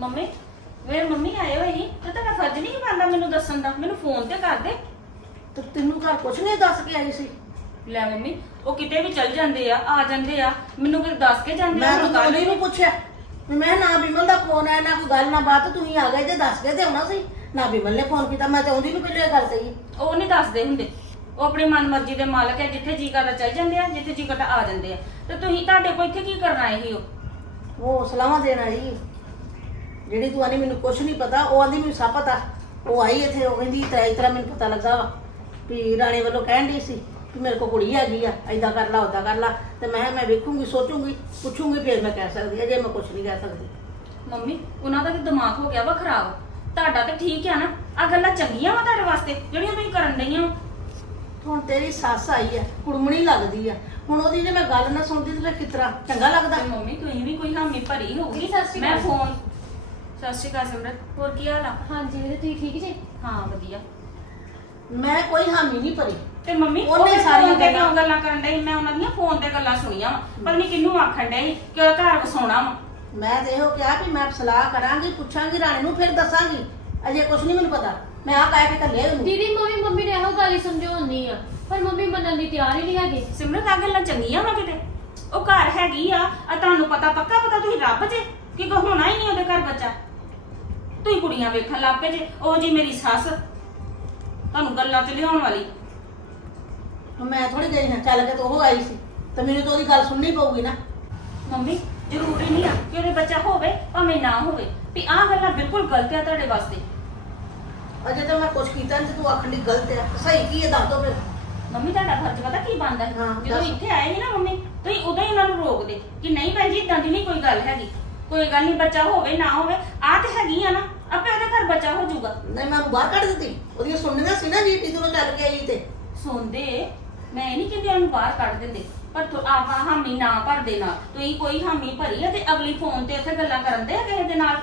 Mummy ਵੇ mummy ਆਇਓ ਹੀ ਤੂੰ ਤਾਂ ਫਰਜ ਨਹੀਂ ਪਾਉਂਦਾ ਮੈਨੂੰ ਦੱਸਣ ਦਾ ਮੈਨੂੰ ਫੋਨ ਤੇ ਕਰ ਦੇ ਤੂੰ ਤੈਨੂੰ ਘਰ ਕੁਛ ਨਹੀਂ ਦੱਸ ਕੇ ਆਈ ਸੀ ਲੈ ਮੰਮੀ ਉਹ ਕਿਤੇ ਵੀ ਚਲ ਜਾਂਦੇ ਆ ਆ ਜਾਂਦੇ ਆ ਮੈਨੂੰ ਫਿਰ ਦੱਸ ਕੇ ਜਾਂਦੇ ਆ ਮੈਂ ਕੱਲ ਨੂੰ ਪੁੱਛਿਆ ਮੈਂ ਨਾ ਬਿਮਲ ਦਾ ਫੋਨ ਆਇਆ ਨਾ ਕੋਈ ਗੱਲ ਨਾ ਬਾਤ ਤੂੰ ਹੀ ਆ ਗਏ ਤੇ ਦੱਸ ਕੇ ਤੇ ਆਉਣਾ ਸੀ ਨਾ ਬਿਮਲ ਨੇ ਫੋਨ ਕੀਤਾ ਮੈਂ ਤੇ ਉਹਦੀ ਨੂੰ ਪਹਿਲੇ ਗੱਲ ਸਹੀ ਉਹ ਨਹੀਂ ਦੱਸਦੇ ਹੁੰਦੇ ਉਹ ਆਪਣੇ ਮਨ ਮਰਜ਼ੀ ਦੇ ਮਾਲਕ ਹੈ ਜਿੱਥੇ ਜੀ ਕਰਦਾ ਚੱਲ ਜਾਂਦੇ ਆ ਜਿੱਥੇ ਜੀ ਕਰਦਾ ਆ ਜਾਂਦੇ ਆ ਤੇ ਤੁਸੀਂ ਤੁਹਾਡੇ ਕੋਲ ਇੱਥੇ ਕੀ ਕਰਨ ਆਏ ਹੋ ਉਹ ਸਲਾਮਾਂ ਦੇਣ ਆਈ ਜਿਹੜੀ ਤੂੰ ਆਨੇ ਮੈਨੂੰ ਕੁਝ ਨਹੀਂ ਪਤਾ ਉਹ ਆਂਦੀ ਮੈਨੂੰ ਸਭ ਪਤਾ ਉਹ ਆਈ ਇੱਥੇ ਉਹ ਕਹਿੰਦੀ ਤਰਾ ਤਰ੍ਹਾਂ ਮੈਨੂੰ ਪਤਾ ਲੱਗਾ ਵਾ ਵੀ ਰਾਣੀ ਵੱਲੋਂ ਕਹਿਣ ਦੀ ਸੀ ਕਿ ਮੇਰੇ ਕੋ ਕੁੜੀ ਹੈਗੀ ਆ ਐਦਾਂ ਕਰ ਲਾ ਉਦਾਂ ਕਰ ਲਾ ਤੇ ਮੈਂ ਮੈਂ ਵੇਖੂੰਗੀ ਸੋਚੂੰਗੀ ਪੁੱਛੂੰਗੀ ਫਿਰ ਮੈਂ ਕਹਿ ਸਕਦੀ ਆ ਜੇ ਮੈਂ ਕੁਝ ਨਹੀਂ ਕਹਿ ਸਕਦੀ ਮੰਮੀ ਉਹਨਾਂ ਦਾ ਵੀ ਦਿਮਾਗ ਹੋ ਗਿਆ ਵਾ ਖਰਾਬ ਤੁਹਾਡਾ ਤੇ ਠੀਕ ਆ ਨਾ ਆ ਗੱਲਾਂ ਚੰਗੀਆਂ ਵਾ ਤੁਹਾਡੇ ਵਾਸਤੇ ਜਿਹੜੀਆਂ ਮੈਂ ਕਰਨ ਰਹੀ ਹੋ ਹੁਣ ਤੇਰੀ ਸੱਸ ਆਈ ਆ ਕੁੜਮਣੀ ਲੱਗਦੀ ਆ ਹੁਣ ਉਹਦੀ ਜੇ ਮੈਂ ਗੱਲ ਨਾ ਸੁਣਦੀ ਤੇ ਫਿਰ ਕਿਤਰਾ ਚੰਗਾ ਲੱਗਦਾ ਮੰਮੀ ਤੂੰ ਵੀ ਕੋਈ ਹਾਮੀ ਭਰੀ ਹੋਊਗੀ ਮੈਂ ਫੋਨ ਸਤਿ ਸ਼੍ਰੀ ਅਕਾਲ ਸਿਮਰਤ ਹੋਰ ਕੀ ਹਾਲ ਆ ਹਾਂਜੀ ਵੀਰੇ ਤੁਸੀਂ ਠੀਕ ਜੇ ਹਾਂ ਵਧੀਆ ਮੈਂ ਕੋਈ ਹਾਮੀ ਨਹੀਂ ਭਰੀ ਤੇ ਮੰਮੀ ਉਹਨੇ ਸਾਰੀਆਂ ਕਿਹੜੀਆਂ ਗੱਲਾਂ ਕਰਨ ਡਈ ਮੈਂ ਉਹਨਾਂ ਦੀਆਂ ਫੋਨ ਤੇ ਗੱਲਾਂ ਸੁਣੀਆਂ ਪਰ ਨਹੀਂ ਕਿੰਨੂੰ ਆਖਣ ਡਈ ਕਿ ਘਰ ਵਸਾਉਣਾ ਵਾ ਮੈਂ ਦੇਖੋ ਕਿਹਾ ਕਿ ਮੈਂ ਸਲਾਹ ਕਰਾਂਗੀ ਪੁੱਛਾਂਗੀ ਰਾਣੀ ਨੂੰ ਫਿਰ ਦੱਸਾਂਗੀ ਅਜੇ ਕੁਝ ਨਹੀਂ ਮੈਨੂੰ ਪਤਾ ਮੈਂ ਆ ਕਹਿ ਕੇ ਕੱਲੇ ਨੂੰ ਦੀਦੀ ਮੰਮੀ ਮੰਮੀ ਨੇ ਇਹੋ ਗੱਲ ਹੀ ਸਮਝਾਉਣੀ ਆ ਪਰ ਮੰਮੀ ਮੰਨਣ ਦੀ ਤਿਆਰ ਹੀ ਨਹੀਂ ਹੈਗੀ ਸਿਮਰਤ ਆ ਗੱਲਾਂ ਚੰਗੀਆਂ ਵਾ ਕਿਤੇ ਉਹ ਘਰ ਹੈਗੀ ਆ ਆ ਤੁਹਾਨੂੰ ਪਤਾ ਪੱਕਾ ਪਤਾ ਤੁਸੀਂ ਰੱਬ ਜੇ ਕਿ ਕੋ ਹੋਣਾ ਹੀ ਨਹੀਂ ਉਹਦੇ ਘਰ ਬੱਚਾ ਤੁਸੀਂ ਕੁੜੀਆਂ ਵੇਖਣ ਲੱਗ ਪਏ ਜੇ ਉਹ ਜੀ ਮੇਰੀ ਸੱਸ ਤੁਹਾਨੂੰ ਗੱਲਾਂ ਤੇ ਲਿਆਉਣ ਵਾਲੀ ਮੈਂ ਥੋੜੀ ਗਈ ਹਾਂ ਚੱਲ ਕੇ ਤੋ ਉਹ ਆਈ ਸੀ ਤੇ ਮੈਨੂੰ ਤਾਂ ਉਹਦੀ ਗੱਲ ਸੁਣਨੀ ਪਊਗੀ ਨਾ ਮੰਮੀ ਜ਼ਰੂਰੀ ਨਹੀਂ ਆ ਕਿ ਉਹਦੇ ਬੱਚਾ ਹੋਵੇ ਭਾਵੇਂ ਨਾ ਹੋਵੇ ਵੀ ਆਹ ਗੱਲਾਂ ਬਿਲਕੁਲ ਗਲਤ ਆ ਤੁਹਾਡੇ ਵਾਸਤੇ ਅਜੇ ਤਾਂ ਮੈਂ ਕੁਝ ਕੀਤਾ ਨਹੀਂ ਤੂੰ ਦੀ ਗਲਤ ਆ ਸਹੀ ਕੀ ਹੈ ਦੱਸੋ ਫਿਰ ਮੰਮੀ ਤੁਹਾਡਾ ਖਰਚ ਪਤਾ ਕੀ ਬੰਦ ਬਣਦਾ ਜਦੋਂ ਇੱਥੇ ਆਏ ਸੀ ਨਾ ਮੰਮੀ ਤੁਸੀਂ ਉਦੋਂ ਹੀ ਉਹਨਾਂ ਨੂੰ ਦੇ ਕਿ ਨਹੀਂ ਭੈਣ ਜੀ ਇਦਾਂ ਦੀ ਨਹੀਂ ਕੋਈ ਗੱਲ ਹੈਗੀ ਕੋਈ ਗੱਲ ਨਹੀਂ ਬੱਚਾ ਹੋਵੇ ਨਾ ਹੋਵੇ ਆ ਤੇ ਹੈਗੀ ਆ ਨਾ ਆਪੇ ਉਹਦੇ ਘਰ ਬੱਚਾ ਹੋ ਜਾਊਗਾ ਨਹੀਂ ਮੈਂ ਬਾਹਰ ਕੱਢ ਦਿੱਤੀ ਉਹਦੀ ਸੁਣਨੇ ਸੀ ਨਾ ਵੀਪੀ ਤੋਂ ਚੱਲ ਕੇ ਆਈ ਤੇ ਸੁਣਦੇ ਮੈਂ ਨਹੀਂ ਕਿਤੇ ਉਹਨੂੰ ਬਾਹਰ ਕੱਢ ਦਿੰਦੇ ਪਰ ਤੂੰ ਆਹਾਂ ਹਾਮੀ ਨਾ ਭਰ ਦੇਣਾ ਤੂੰ ਹੀ ਕੋਈ ਹਾਮੀ ਭਰੀ ਤੇ ਅਗਲੀ ਫੋਨ ਤੇ ਇੱਥੇ ਗੱਲਾਂ ਕਰਨ ਦੇ ਕਿਸੇ ਦੇ ਨਾਲ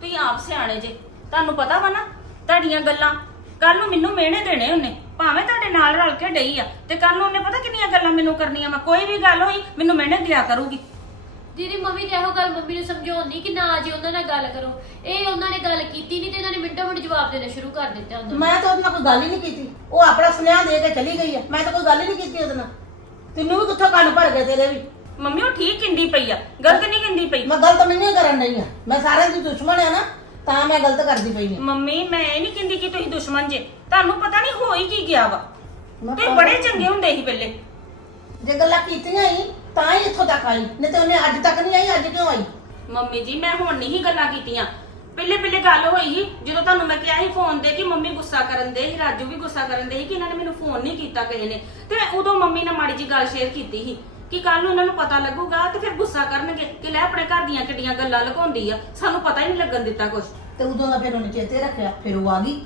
ਤੂੰ ਆਪ ਸਿਆਣੇ ਜੇ ਤੁਹਾਨੂੰ ਪਤਾ ਵਾ ਨਾ ਤੁਹਾਡੀਆਂ ਗੱਲਾਂ ਕੱਲ ਨੂੰ ਮੈਨੂੰ ਮਿਹਣੇ ਦੇਣੇ ਉਹਨੇ ਭਾਵੇਂ ਤੁਹਾਡੇ ਨਾਲ ਰਲ ਕੇ ਡਈ ਆ ਤੇ ਕੱਲ ਨੂੰ ਉਹਨੇ ਪਤਾ ਕਿੰਨੀਆਂ ਗੱਲਾਂ ਮੈਨੂੰ ਕਰਨੀਆਂ ਮੈਂ ਕੋਈ ਵੀ ਗੱਲ ਹੋਈ ਮੈਨੂੰ ਮਿਹਣੇ ਦਿਆ ਕਰੂਗੀ ਦੀਦੀ ਮੰਮੀ ਤੇ ਇਹੋ ਗੱਲ ਮੰਮੀ ਨੂੰ ਸਮਝਾਉਣੀ ਕਿ ਨਾ ਜੀ ਉਹਨਾਂ ਨਾਲ ਗੱਲ ਕਰੋ ਇਹ ਉਹਨਾਂ ਨੇ ਗੱਲ ਕੀਤੀ ਨਹੀਂ ਤੇ ਇਹਨਾਂ ਨੇ ਮਿੰਟੋ ਮਿੰਟ ਜਵਾਬ ਦੇਣਾ ਸ਼ੁਰੂ ਕਰ ਦਿੱਤਾ ਉਹਨਾਂ ਮੈਂ ਤਾਂ ਉਹਨਾਂ ਕੋਈ ਗੱਲ ਹੀ ਨਹੀਂ ਕੀਤੀ ਉਹ ਆਪਣਾ ਸੁਨੇਹਾ ਦੇ ਕੇ ਚਲੀ ਗਈ ਹੈ ਮੈਂ ਤਾਂ ਕੋਈ ਗੱਲ ਹੀ ਨਹੀਂ ਕੀਤੀ ਉਹਦੇ ਨਾਲ ਤੈਨੂੰ ਵੀ ਕਿੱਥੋਂ ਕੰਨ ਭਰ ਗਏ ਤੇਰੇ ਵੀ ਮੰਮੀ ਉਹ ਠੀਕ ਕਿੰਦੀ ਪਈ ਆ ਗਲਤ ਨਹੀਂ ਕਿੰਦੀ ਪਈ ਮੈਂ ਗਲਤ ਮੈਨੂੰ ਕਰਨ ਨਹੀਂ ਆ ਮੈਂ ਸਾਰਿਆਂ ਦੀ ਦੁਸ਼ਮਣ ਆ ਨਾ ਤਾਂ ਮੈਂ ਗਲਤ ਕਰਦੀ ਪਈ ਨਹੀਂ ਮੰਮੀ ਮੈਂ ਇਹ ਨਹੀਂ ਕਿੰਦੀ ਕਿ ਤੁਸੀਂ ਦੁਸ਼ਮਣ ਜੇ ਤੁਹਾਨੂੰ ਪਤਾ ਨਹੀਂ ਹੋਈ ਕੀ ਗਿਆ ਵਾ ਤੇ ਬੜੇ ਚੰਗੇ ਹੁੰਦੇ ਸੀ ਪਹਿਲੇ ਜੇ ਗੱਲਾਂ ਕੀਤੀਆਂ ਹੀ ਤਾਂ ਹੀ ਇੱਥੋਂ ਤੱਕ ਆਈ ਨਹੀਂ ਤੇ ਉਹਨੇ ਅੱਜ ਤੱਕ ਨਹੀਂ ਆਈ ਅੱਜ ਕਿਉਂ ਆਈ ਮੰਮੀ ਜੀ ਮੈਂ ਹੁਣ ਨਹੀਂ ਗੱਲਾਂ ਕੀਤੀਆਂ ਪਹਿਲੇ ਪਹਿਲੇ ਗੱਲ ਹੋਈ ਸੀ ਜਦੋਂ ਤੁਹਾਨੂੰ ਮੈਂ ਕਿਹਾ ਸੀ ਫੋਨ ਦੇ ਕਿ ਮੰਮੀ ਗੁੱਸਾ ਕਰਨ ਦੇ ਸੀ ਰਾਜੂ ਵੀ ਗੁੱਸਾ ਕਰਨ ਦੇ ਸੀ ਕਿ ਇਹਨਾਂ ਨੇ ਮੈਨੂੰ ਫੋਨ ਨਹੀਂ ਕੀਤਾ ਕਿਸੇ ਨੇ ਤੇ ਉਦੋਂ ਮੰਮੀ ਨੇ ਮਾੜੀ ਜੀ ਗੱਲ ਸ਼ੇਅਰ ਕੀਤੀ ਸੀ ਕਿ ਕੱਲ ਨੂੰ ਉਹਨਾਂ ਨੂੰ ਪਤਾ ਲੱਗੂਗਾ ਤੇ ਫਿਰ ਗੁੱਸਾ ਕਰਨਗੇ ਕਿ ਲੈ ਆਪਣੇ ਘਰ ਦੀਆਂ ਕਿੱਡੀਆਂ ਗੱਲਾਂ ਲਗਾਉਂਦੀ ਆ ਸਾਨੂੰ ਪਤਾ ਹੀ ਨਹੀਂ ਲੱਗਣ ਦਿੱਤਾ ਕੁਝ ਤੇ ਉਦੋਂ ਦਾ ਫਿਰ ਉਹਨੇ ਚੇਤੇ ਰੱਖਿਆ ਫਿਰ ਉਹ ਆ ਗਈ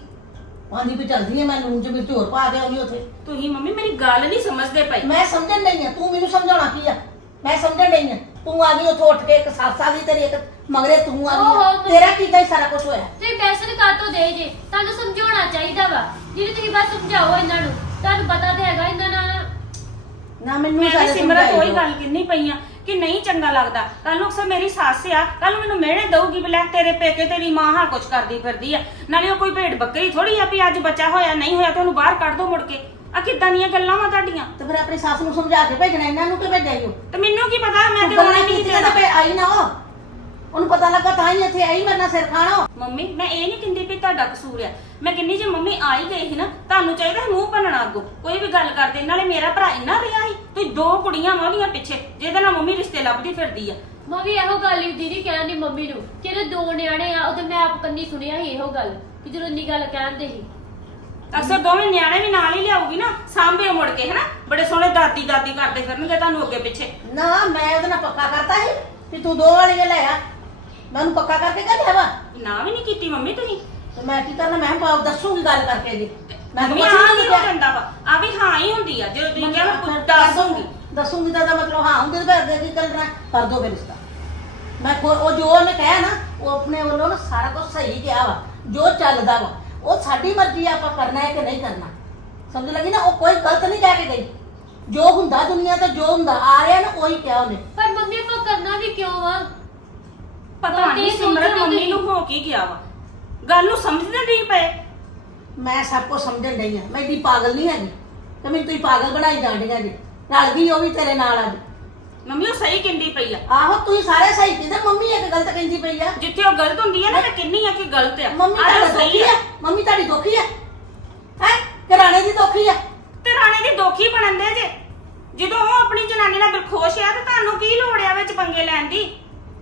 ਪਾਣੀ ਵੀ ਚੱਲਦੀ ਹੈ ਮੈਂ ਨੂੰ ਮੇਰੇ ਝੋਰ ਪਾ ਦੇ ਆਉਂਦੀ ਤੂੰ ਹੀ ਮੰਮੀ ਮੇਰੀ ਗੱਲ ਨਹੀਂ ਸਮਝਦੇ ਪਈ ਮੈਂ ਸਮਝਣ ਨਹੀਂ ਆ ਤੂੰ ਮੈਨੂੰ ਸਮਝਾਉਣਾ ਕੀ ਆ ਮੈਂ ਸਮਝਣ ਨਹੀਂ ਆ ਤੂੰ ਆ ਗਈ ਉਥੇ ਉੱਠ ਕੇ ਇੱਕ ਸਾਸਾ ਵੀ ਤੇਰੀ ਇੱਕ ਮਗਰੇ ਤੂੰ ਆ ਗਈ ਤੇਰਾ ਕੀ ਤਾਂ ਸਾਰਾ ਕੁਝ ਹੋਇਆ ਤੇ ਪੈਸੇ ਦੇ ਕਾਤੋਂ ਦੇ ਜੇ ਤੁਹਾਨੂੰ ਸਮਝਾਉਣਾ ਚਾਹੀਦਾ ਵਾ ਜਿਹੜੀ ਤੁਸੀਂ ਬਸ ਸਮਝਾਓ ਇਹਨਾਂ ਨੂੰ ਤੁਹਾਨੂੰ ਪਤਾ ਤੇ ਹੈਗਾ ਇਹਨਾਂ ਨਾਲ ਨਾ ਮੈਨੂੰ ਸਾਰੇ ਸਿਮਰਤ ਕੋਈ ਗੱਲ ਕਿੰਨੀ ਪਈਆਂ ਕਿ ਨਹੀਂ ਚੰਗਾ ਲੱਗਦਾ ਕੱਲ ਨੂੰ ਅਕਸਰ ਮੇਰੀ ਸੱਸ ਆ ਕੱਲ ਨੂੰ ਮੈਨੂੰ ਮਿਹਣੇ ਦਊਗੀ ਬਲੈ ਤੇਰੇ ਪੇਕੇ ਤੇਰੀ ਮਾਂ ਹਾਂ ਕੁਝ ਕਰਦੀ ਫਿਰਦੀ ਆ ਨਾਲੇ ਉਹ ਕੋਈ ਭੇਡ ਬੱਕਰੀ ਥੋੜੀ ਆ ਵੀ ਅੱਜ ਬੱਚਾ ਹੋਇਆ ਨਹੀਂ ਹੋਇਆ ਤੇ ਉਹਨੂੰ ਬਾਹਰ ਕੱਢ ਦੋ ਮੁੜ ਕੇ ਆ ਕਿਦਾਂ ਦੀਆਂ ਗੱਲਾਂ ਵਾ ਤੁਹਾਡੀਆਂ ਤੇ ਫਿਰ ਆਪਣੀ ਸੱਸ ਨੂੰ ਸਮਝਾ ਕੇ ਭੇਜਣਾ ਇਹਨਾਂ ਨੂੰ ਕਿ ਭੇਜਾਈਓ ਤੇ ਮੈਨੂੰ ਕੀ ਪਤਾ ਮੈਂ ਤੇ ਹੁਣੇ ਨਹੀਂ ਕਿਤੇ ਤੇ ਆਈ ਨਾ ਉਹ ਉਹਨੂੰ ਪਤਾ ਲੱਗਾ ਤਾਂ ਹੀ ਇੱਥੇ ਆਈ ਮਰਨਾ ਸਿਰ ਖਾਣੋ ਮੰਮੀ ਮੈਂ ਇਹ ਨਹੀਂ ਕਹਿੰਦੀ ਵੀ ਤੁਹਾਡਾ ਕਸੂਰ ਆ ਮੈਂ ਕਹਿੰਦੀ ਜੇ ਮੰਮੀ ਆਈ ਗਈ ਗਏ ਸੀ ਨਾ ਤੁਹਾਨੂੰ ਚਾਹੀਦਾ ਮੂੰਹ ਭੰਨਣ ਅੱਗੋ ਕੋਈ ਵੀ ਗੱਲ ਕਰਦੇ ਨਾਲੇ ਮੇਰਾ ਭਰਾ ਇੰਨਾ ਰਿਹਾ ਸੀ ਤੁਸੀਂ ਦੋ ਕੁੜੀਆਂ ਵਾਹਦੀਆਂ ਪਿੱਛੇ ਜਿਹਦੇ ਨਾਲ ਮੰਮੀ ਰਿਸ਼ਤੇ ਲੱਭਦੀ ਫਿਰਦੀ ਆ ਮੈਂ ਵੀ ਇਹੋ ਗੱਲ ਹੀ ਦੀਦੀ ਕਹਿਣ ਦੀ ਮੰਮੀ ਨੂੰ ਕਿ ਇਹ ਦੋ ਨਿਆਣੇ ਆ ਉਹਦੇ ਮੈਂ ਆਪ ਕੰਨੀ ਸੁਣਿਆ ਸੀ ਇਹੋ ਗੱਲ ਕਿ ਜਦੋਂ ਇੰਨੀ ਗੱਲ ਕਹਿੰਦੇ ਸੀ ਅਸਰ ਦੋਵੇਂ ਨਿਆਣੇ ਵੀ ਨਾਲ ਹੀ ਲਿਆਉਗੀ ਨਾ ਸਾਹਮਣੇ ਮੁੜ ਕੇ ਹੈਨਾ ਬੜੇ ਸੋਹਣੇ ਦਾਦੀ ਦਾਦੀ ਕਰਦੇ ਫਿਰਨਗੇ ਤੁਹਾਨੂੰ ਅੱਗੇ ਪਿੱਛੇ ਨਾ ਮੈਂ ਉਹਦੇ ਨਾਲ ਪੱਕਾ ਕਰਤਾ ਸੀ ਕਿ ਤੂੰ ਦੋ ਵਾਲੀਆਂ ਲੈ ਆ ਮੈਂ ਉਹਨੂੰ ਪੱਕਾ ਕਰਕੇ ਕਹਿ ਦੇਵਾ ਨਾ ਵੀ ਨਹੀਂ ਕੀਤੀ ਮੰਮੀ ਤੁਸੀਂ ਤੇ ਮੈਂ ਕੀ ਕਰਨਾ ਮੈਂ ਪਾਪ ਦੱਸੂਗੀ ਗੱਲ ਕਰਕੇ ਜੀ ਮੈਂ ਕਿਹਾ ਹਾਂ ਨਹੀਂ ਕਰਦਾ ਵਾ ਆ ਵੀ ਹਾਂ ਹੀ ਹੁੰਦੀ ਆ ਜੇ ਤੁਸੀਂ ਕਹਿੰਦੇ ਕੁੱਤਾ ਦੱਸੂਗੀ ਦੱਸੂਗੀ ਦਾ ਮਤਲਬ ਹਾਂ ਹੁੰਦੇ ਤਾਂ ਅੱਗੇ ਕੀ ਕਰਨਾ ਕਰ ਦੋ ਫਿਰ ਰਿਸ਼ਤਾ ਮੈਂ ਉਹ ਜੋ ਉਹਨੇ ਕਹਿਆ ਨਾ ਉਹ ਆਪਣੇ ਵੱਲੋਂ ਨਾ ਸਾਰਾ ਕੁਝ ਸਹੀ ਕਿਹਾ ਵਾ ਜੋ ਚੱਲਦਾ ਵਾ ਉਹ ਸਾਡੀ ਮਰਜ਼ੀ ਆ ਆਪਾਂ ਕਰਨਾ ਹੈ ਕਿ ਨਹੀਂ ਕਰਨਾ ਸਮਝ ਲਗੀ ਨਾ ਉਹ ਕੋਈ ਗਲਤ ਨਹੀਂ ਕਹਿ ਕੇ ਗਈ ਜੋ ਹੁੰਦਾ ਦੁਨੀਆ ਤੇ ਜੋ ਹੁੰਦਾ ਆ ਰਿਹਾ ਨਾ ਉਹੀ ਕਿਹਾ ਉਹਨੇ ਪਰ ਮੰਮੀ ਆਪਾਂ ਕਰਨਾ ਵੀ ਕਿਉਂ ਵਾ ਪਤਾ ਨਹੀਂ ਸਿਮਰਨ ਮੰਮੀ ਨੂੰ ਹੋ ਕੀ ਗਿਆ ਵਾ ਗੱਲ ਨੂੰ ਸਮਝਣ ਨਹੀਂ ਪਏ ਮੈਂ ਸਭ ਕੋ ਸਮਝਣ ਨਹੀਂ ਆ ਮੈਂ ਇਤੀ ਪਾਗਲ ਨਹੀਂ ਹੈਗੀ ਤੇ ਮੈਂ ਤੂੰ ਪਾਗਲ ਬਣਾਈ ਜਾਂਦੀਆਂ ਜੀ ਰਲ ਗਈ ਉਹ ਵੀ ਤੇਰੇ ਨਾਲ ਅੱਜ ਮੰਮੀ ਉਹ ਸਹੀ ਕਿੰਦੀ ਪਈ ਆ ਆਹੋ ਤੂੰ ਸਾਰੇ ਸਹੀ ਕਿੰਦੇ ਮੰਮੀ ਇਹ ਗਲਤ ਕਹਿੰਦੀ ਪਈ ਆ ਜਿੱਥੇ ਉਹ ਗਲਤ ਹੁੰਦੀ ਆ ਨਾ ਤੇ ਕਿੰਨੀ ਆ ਕਿ ਗਲਤ ਆ ਮੰਮੀ ਤੁਹਾਡੀ ਦੁਖੀ ਆ ਮੰਮੀ ਤੁਹਾਡੀ ਦੁਖੀ ਆ ਹੈ ਘਰਾਣੇ ਦੀ ਦੁਖੀ ਆ ਤੇ ਰਾਣੇ ਦੀ ਦੁਖੀ ਬਣਨ ਦੇ ਜੇ ਜਦੋਂ ਉਹ ਆਪਣੀ ਜਨਾਨੀ ਨਾਲ ਬਰਖੋਸ਼ ਆ ਤੇ ਤੁਹਾਨੂੰ ਕੀ ਲੋੜ ਆ ਵਿੱਚ ਪੰਗੇ ਲੈਣ ਦੀ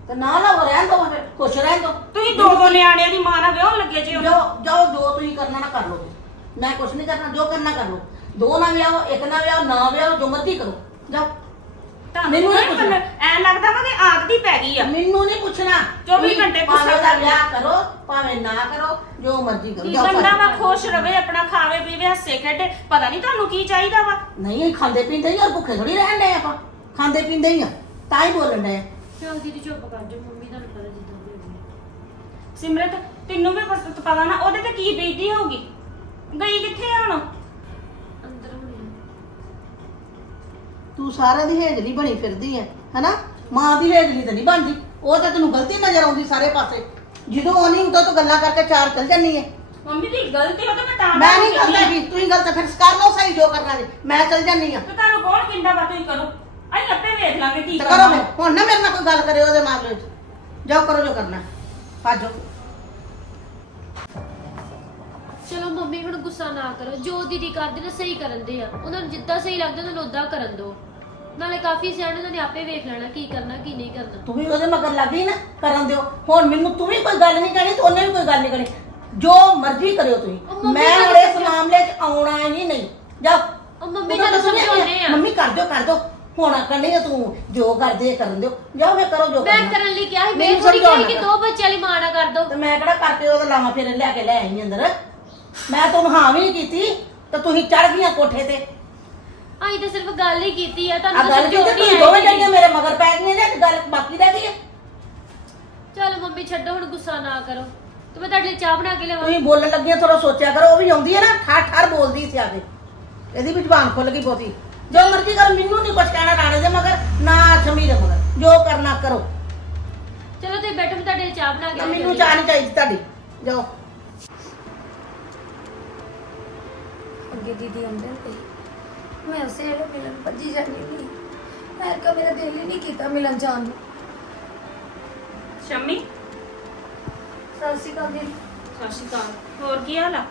ਤੇ ਨਾ ਨਾ ਉਹ ਰਹਿਣ ਦੋ ਫਿਰ ਕੁਛ ਰਹਿਣ ਦੋ ਤੁਸੀਂ ਦੋ ਦੋ ਨਿਆਣਿਆਂ ਦੀ ਮਾਂ ਨਾ ਗਿਓ ਲੱਗੇ ਜੀ ਜੋ ਜੋ ਦੋ ਤੁਸੀਂ ਕਰਨਾ ਨਾ ਕਰ ਲੋ ਮੈਂ ਕੁਛ ਨਹੀਂ ਕਰਨਾ ਜੋ ਕਰਨਾ ਕਰ ਲੋ ਦੋ ਨਾ ਵਿਆਹੋ ਇੱਕ ਨਾ ਵਿਆਹੋ ਨਾ ਵਿਆਹੋ ਜੋ ਮਰਦੀ ਕਰੋ ਜਾ ਮੈਨੂੰ ਨਹੀਂ ਪੁੱਛਣਾ ਐ ਲੱਗਦਾ ਵਾ ਕਿ ਆਗ ਦੀ ਪੈ ਗਈ ਆ ਮੈਨੂੰ ਨਹੀਂ ਪੁੱਛਣਾ 24 ਘੰਟੇ ਕੁਸਾ ਦਾ ਵਿਆਹ ਕਰੋ ਭਾਵੇਂ ਨਾ ਕਰੋ ਜੋ ਮਰਜ਼ੀ ਕਰੋ ਜਾ ਬੰਦਾ ਵਾ ਖੁਸ਼ ਰਵੇ ਆਪਣਾ ਖਾਵੇ ਪੀਵੇ ਹੱਸੇ ਖੇਡੇ ਪਤਾ ਨਹੀਂ ਤੁਹਾਨੂੰ ਕੀ ਚਾਹੀਦਾ ਵਾ ਨਹੀਂ ਖਾਂਦੇ ਪੀਂਦੇ ਹੀ ਔਰ ਭੁੱਖੇ ਥੋੜੀ ਰਹਿਣ ਦੇ ਆਪਾਂ ਖਾਂਦੇ ਪੀਂਦੇ ਹੀ ਆ ਤਾਂ ਹੀ ਬੋਲਣ ਦੇ ਫਿਰ ਉਹ ਦੀਦੀ ਚੁੱਪ ਕਰ ਜੇ ਤੁਹਾਨੂੰ ਪਤਾ ਜਿੱਦਾਂ ਵੀ ਸਿਮਰਤ ਤੈਨੂੰ ਵੀ ਫਸਤ ਪਤਾ ਨਾ ਉਹਦੇ ਤੇ ਕੀ ਬੀਤੀ ਹੋਊਗੀ ਗਈ ਕਿੱਥੇ ਹੁਣ ਅੰਦਰ ਹੋਣੀ ਤੂੰ ਸਾਰਾ ਦੀ ਨਹੀਂ ਬਣੀ ਫਿਰਦੀ ਐ ਹਨਾ ਮਾਂ ਦੀ ਹੇਜਲੀ ਤਾਂ ਨਹੀਂ ਬਣਦੀ ਉਹ ਤਾਂ ਤੈਨੂੰ ਗਲਤੀ ਨਜ਼ਰ ਆਉਂਦੀ ਸਾਰੇ ਪਾਸੇ ਜਦੋਂ ਆਉਣੀ ਹੁੰਦਾ ਤੂੰ ਗੱਲਾਂ ਕਰਕੇ ਚਾਰ ਚੱਲ ਜਾਨੀ ਐ ਮੰਮੀ ਦੀ ਗਲਤੀ ਹੋ ਤਾਂ ਬਤਾ ਮੈਂ ਨਹੀਂ ਕਰਦਾ ਵੀ ਤੂੰ ਹੀ ਗਲਤ ਫਿਰ ਕਰ ਲੋ ਸਹੀ ਜੋ ਕਰਨਾ ਜੀ ਮੈਂ ਚੱਲ ਜਾਨੀ ਆ ਤੂੰ ਤਾਨੂੰ ਕੌਣ ਕਿੰਦਾ ਬਾਤ ਹੀ ਕਰੋ ਅਸੀਂ ਆਪੇ ਵੇਖ ਲਾਂਗੇ ਕੀ ਕਰਨਾ ਹੈ ਹੁਣ ਨਾ ਮੇਰੇ ਨਾਲ ਕੋਈ ਗੱਲ ਕਰੇ ਉਹਦੇ ਮਾਮਲੇ 'ਚ ਜਾਓ ਕਰੋ ਜੋ ਕਰਨਾ ਭਾਜੋ ਚਲੋ ਮੰਮੀ ਹੁਣ ਗੁੱਸਾ ਨਾ ਕਰੋ ਜੋ ਦੀਦੀ ਕਰਦੇ ਨੇ ਸਹੀ ਕਰਨ ਦੇ ਆ ਉਹਨਾਂ ਨੂੰ ਜਿੱਦਾਂ ਸਹੀ ਲੱਗਦਾ ਉਹਨਾਂ ਨੂੰ ਉਦਾਂ ਕਰਨ ਦਿਓ ਨਾਲੇ ਕਾਫੀ ਸਿਆਣੇ ਉਹਨਾਂ ਨੇ ਆਪੇ ਵੇਖ ਲੈਣਾ ਕੀ ਕਰਨਾ ਕੀ ਨਹੀਂ ਕਰਨਾ ਤੂੰ ਵੀ ਉਹਦੇ ਮਗਰ ਲੱਗ ਗਈ ਨਾ ਕਰਨ ਦਿਓ ਹੁਣ ਮੈਨੂੰ ਤੂੰ ਵੀ ਕੋਈ ਗੱਲ ਨਹੀਂ ਕਹਿਣੀ ਤੂੰ ਉਹਨੇ ਵੀ ਕੋਈ ਗੱਲ ਨਹੀਂ ਕਹਿਣੀ ਜੋ ਮਰਜ਼ੀ ਕਰਿਓ ਤੁਸੀਂ ਮੈਂ ਹੁਣ ਇਸ ਮਾਮਲੇ 'ਚ ਆਉਣਾ ਹੀ ਨਹੀਂ ਜਾ ਮੰਮੀ ਜਦੋਂ ਸਮਝਾਉਂਦੇ ਆ ਮੰਮੀ ਕਰ ਦਿਓ ਕਰ ਦਿਓ ਹੁਣ ਕਹਿੰਦੀ ਆ ਤੂੰ ਜੋ ਕਰਦੇ ਕਰਨ ਦਿਓ ਜੋ ਵੀ ਕਰੋ ਜੋ ਮੈਂ ਕਰਨ ਲਈ ਕਿਹਾ ਸੀ ਮੈਂ ਥੋੜੀ ਕਹੀ ਕਿ ਦੋ ਬੱਚਿਆਂ ਲਈ ਮਾਣਾ ਕਰ ਦੋ ਤੇ ਮੈਂ ਕਿਹੜਾ ਕਰਕੇ ਉਹ ਲਾਵਾਂ ਫਿਰ ਲੈ ਕੇ ਲੈ ਆਈ ਅੰਦਰ ਮੈਂ ਤੂੰ ਹਾਂ ਵੀ ਕੀਤੀ ਤਾਂ ਤੁਸੀਂ ਚੜ ਗਈਆਂ ਕੋਠੇ ਤੇ ਆਈ ਤਾਂ ਸਿਰਫ ਗੱਲ ਹੀ ਕੀਤੀ ਆ ਤੁਹਾਨੂੰ ਗੱਲ ਕੀਤੀ ਤੁਸੀਂ ਦੋਵੇਂ ਜਣੀਆਂ ਮੇਰੇ ਮਗਰ ਪੈ ਗਈਆਂ ਜਾਂ ਗੱਲ ਬਾਕੀ ਰਹਿ ਗਈ ਹੈ ਚਲ ਮੰਮੀ ਛੱਡੋ ਹੁਣ ਗੁੱਸਾ ਨਾ ਕਰੋ ਤੂੰ ਮੈਂ ਤੁਹਾਡੇ ਲਈ ਚਾਹ ਬਣਾ ਕੇ ਲਿਆਵਾਂ ਤੁਸੀਂ ਬੋਲਣ ਲੱਗੀਆਂ ਥੋੜਾ ਸੋਚਿਆ ਕਰੋ ਉਹ ਵੀ ਆਉਂਦੀ ਹੈ ਨਾ ਠਾ ਠਾਰ ਬੋਲਦੀ ਸੀ ਆ ਕੇ ਇਹਦੀ ਵੀ ਜ਼ੁਬਾਨ ਖੁੱਲ ਗਈ ਬੋਤੀ ਜੋ ਮਰਜ਼ੀ ਕਰ ਮੈਨੂੰ ਨਹੀਂ ਕੁਝ ਕਹਿਣਾ ਰਾਣੇ ਦੇ ਮਗਰ ਨਾ ਦੇ ਮਗਰ ਜੋ ਕਰਨਾ ਕਰੋ ਚਲੋ ਤੇ ਬੈਠੋ ਤੁਹਾਡੇ ਚਾਹ ਬਣਾ ਕੇ ਮੈਨੂੰ ਚਾਹ ਨਹੀਂ ਚਾਹੀਦੀ ਤੁਹਾਡੀ ਜਾਓ ਅੱਗੇ ਦੀਦੀ ਆਉਂਦੇ ਨੇ ਮੈਂ ਉਸੇ ਲੋ ਮਿਲਣ ਭੱਜੀ ਜਾਣੀ ਨਹੀਂ ਮੈਂ ਕਿ ਮੇਰਾ ਦਿਲ ਹੀ ਨਹੀਂ ਕੀਤਾ ਮਿਲਣ ਜਾਣ ਨੂੰ ਸ਼ਮੀ ਸਤਿ ਸ਼੍ਰੀ ਅਕਾਲ ਦੀ ਸਤਿ ਸ਼੍ਰੀ ਹੋਰ ਕੀ ਹਾਲ ਆ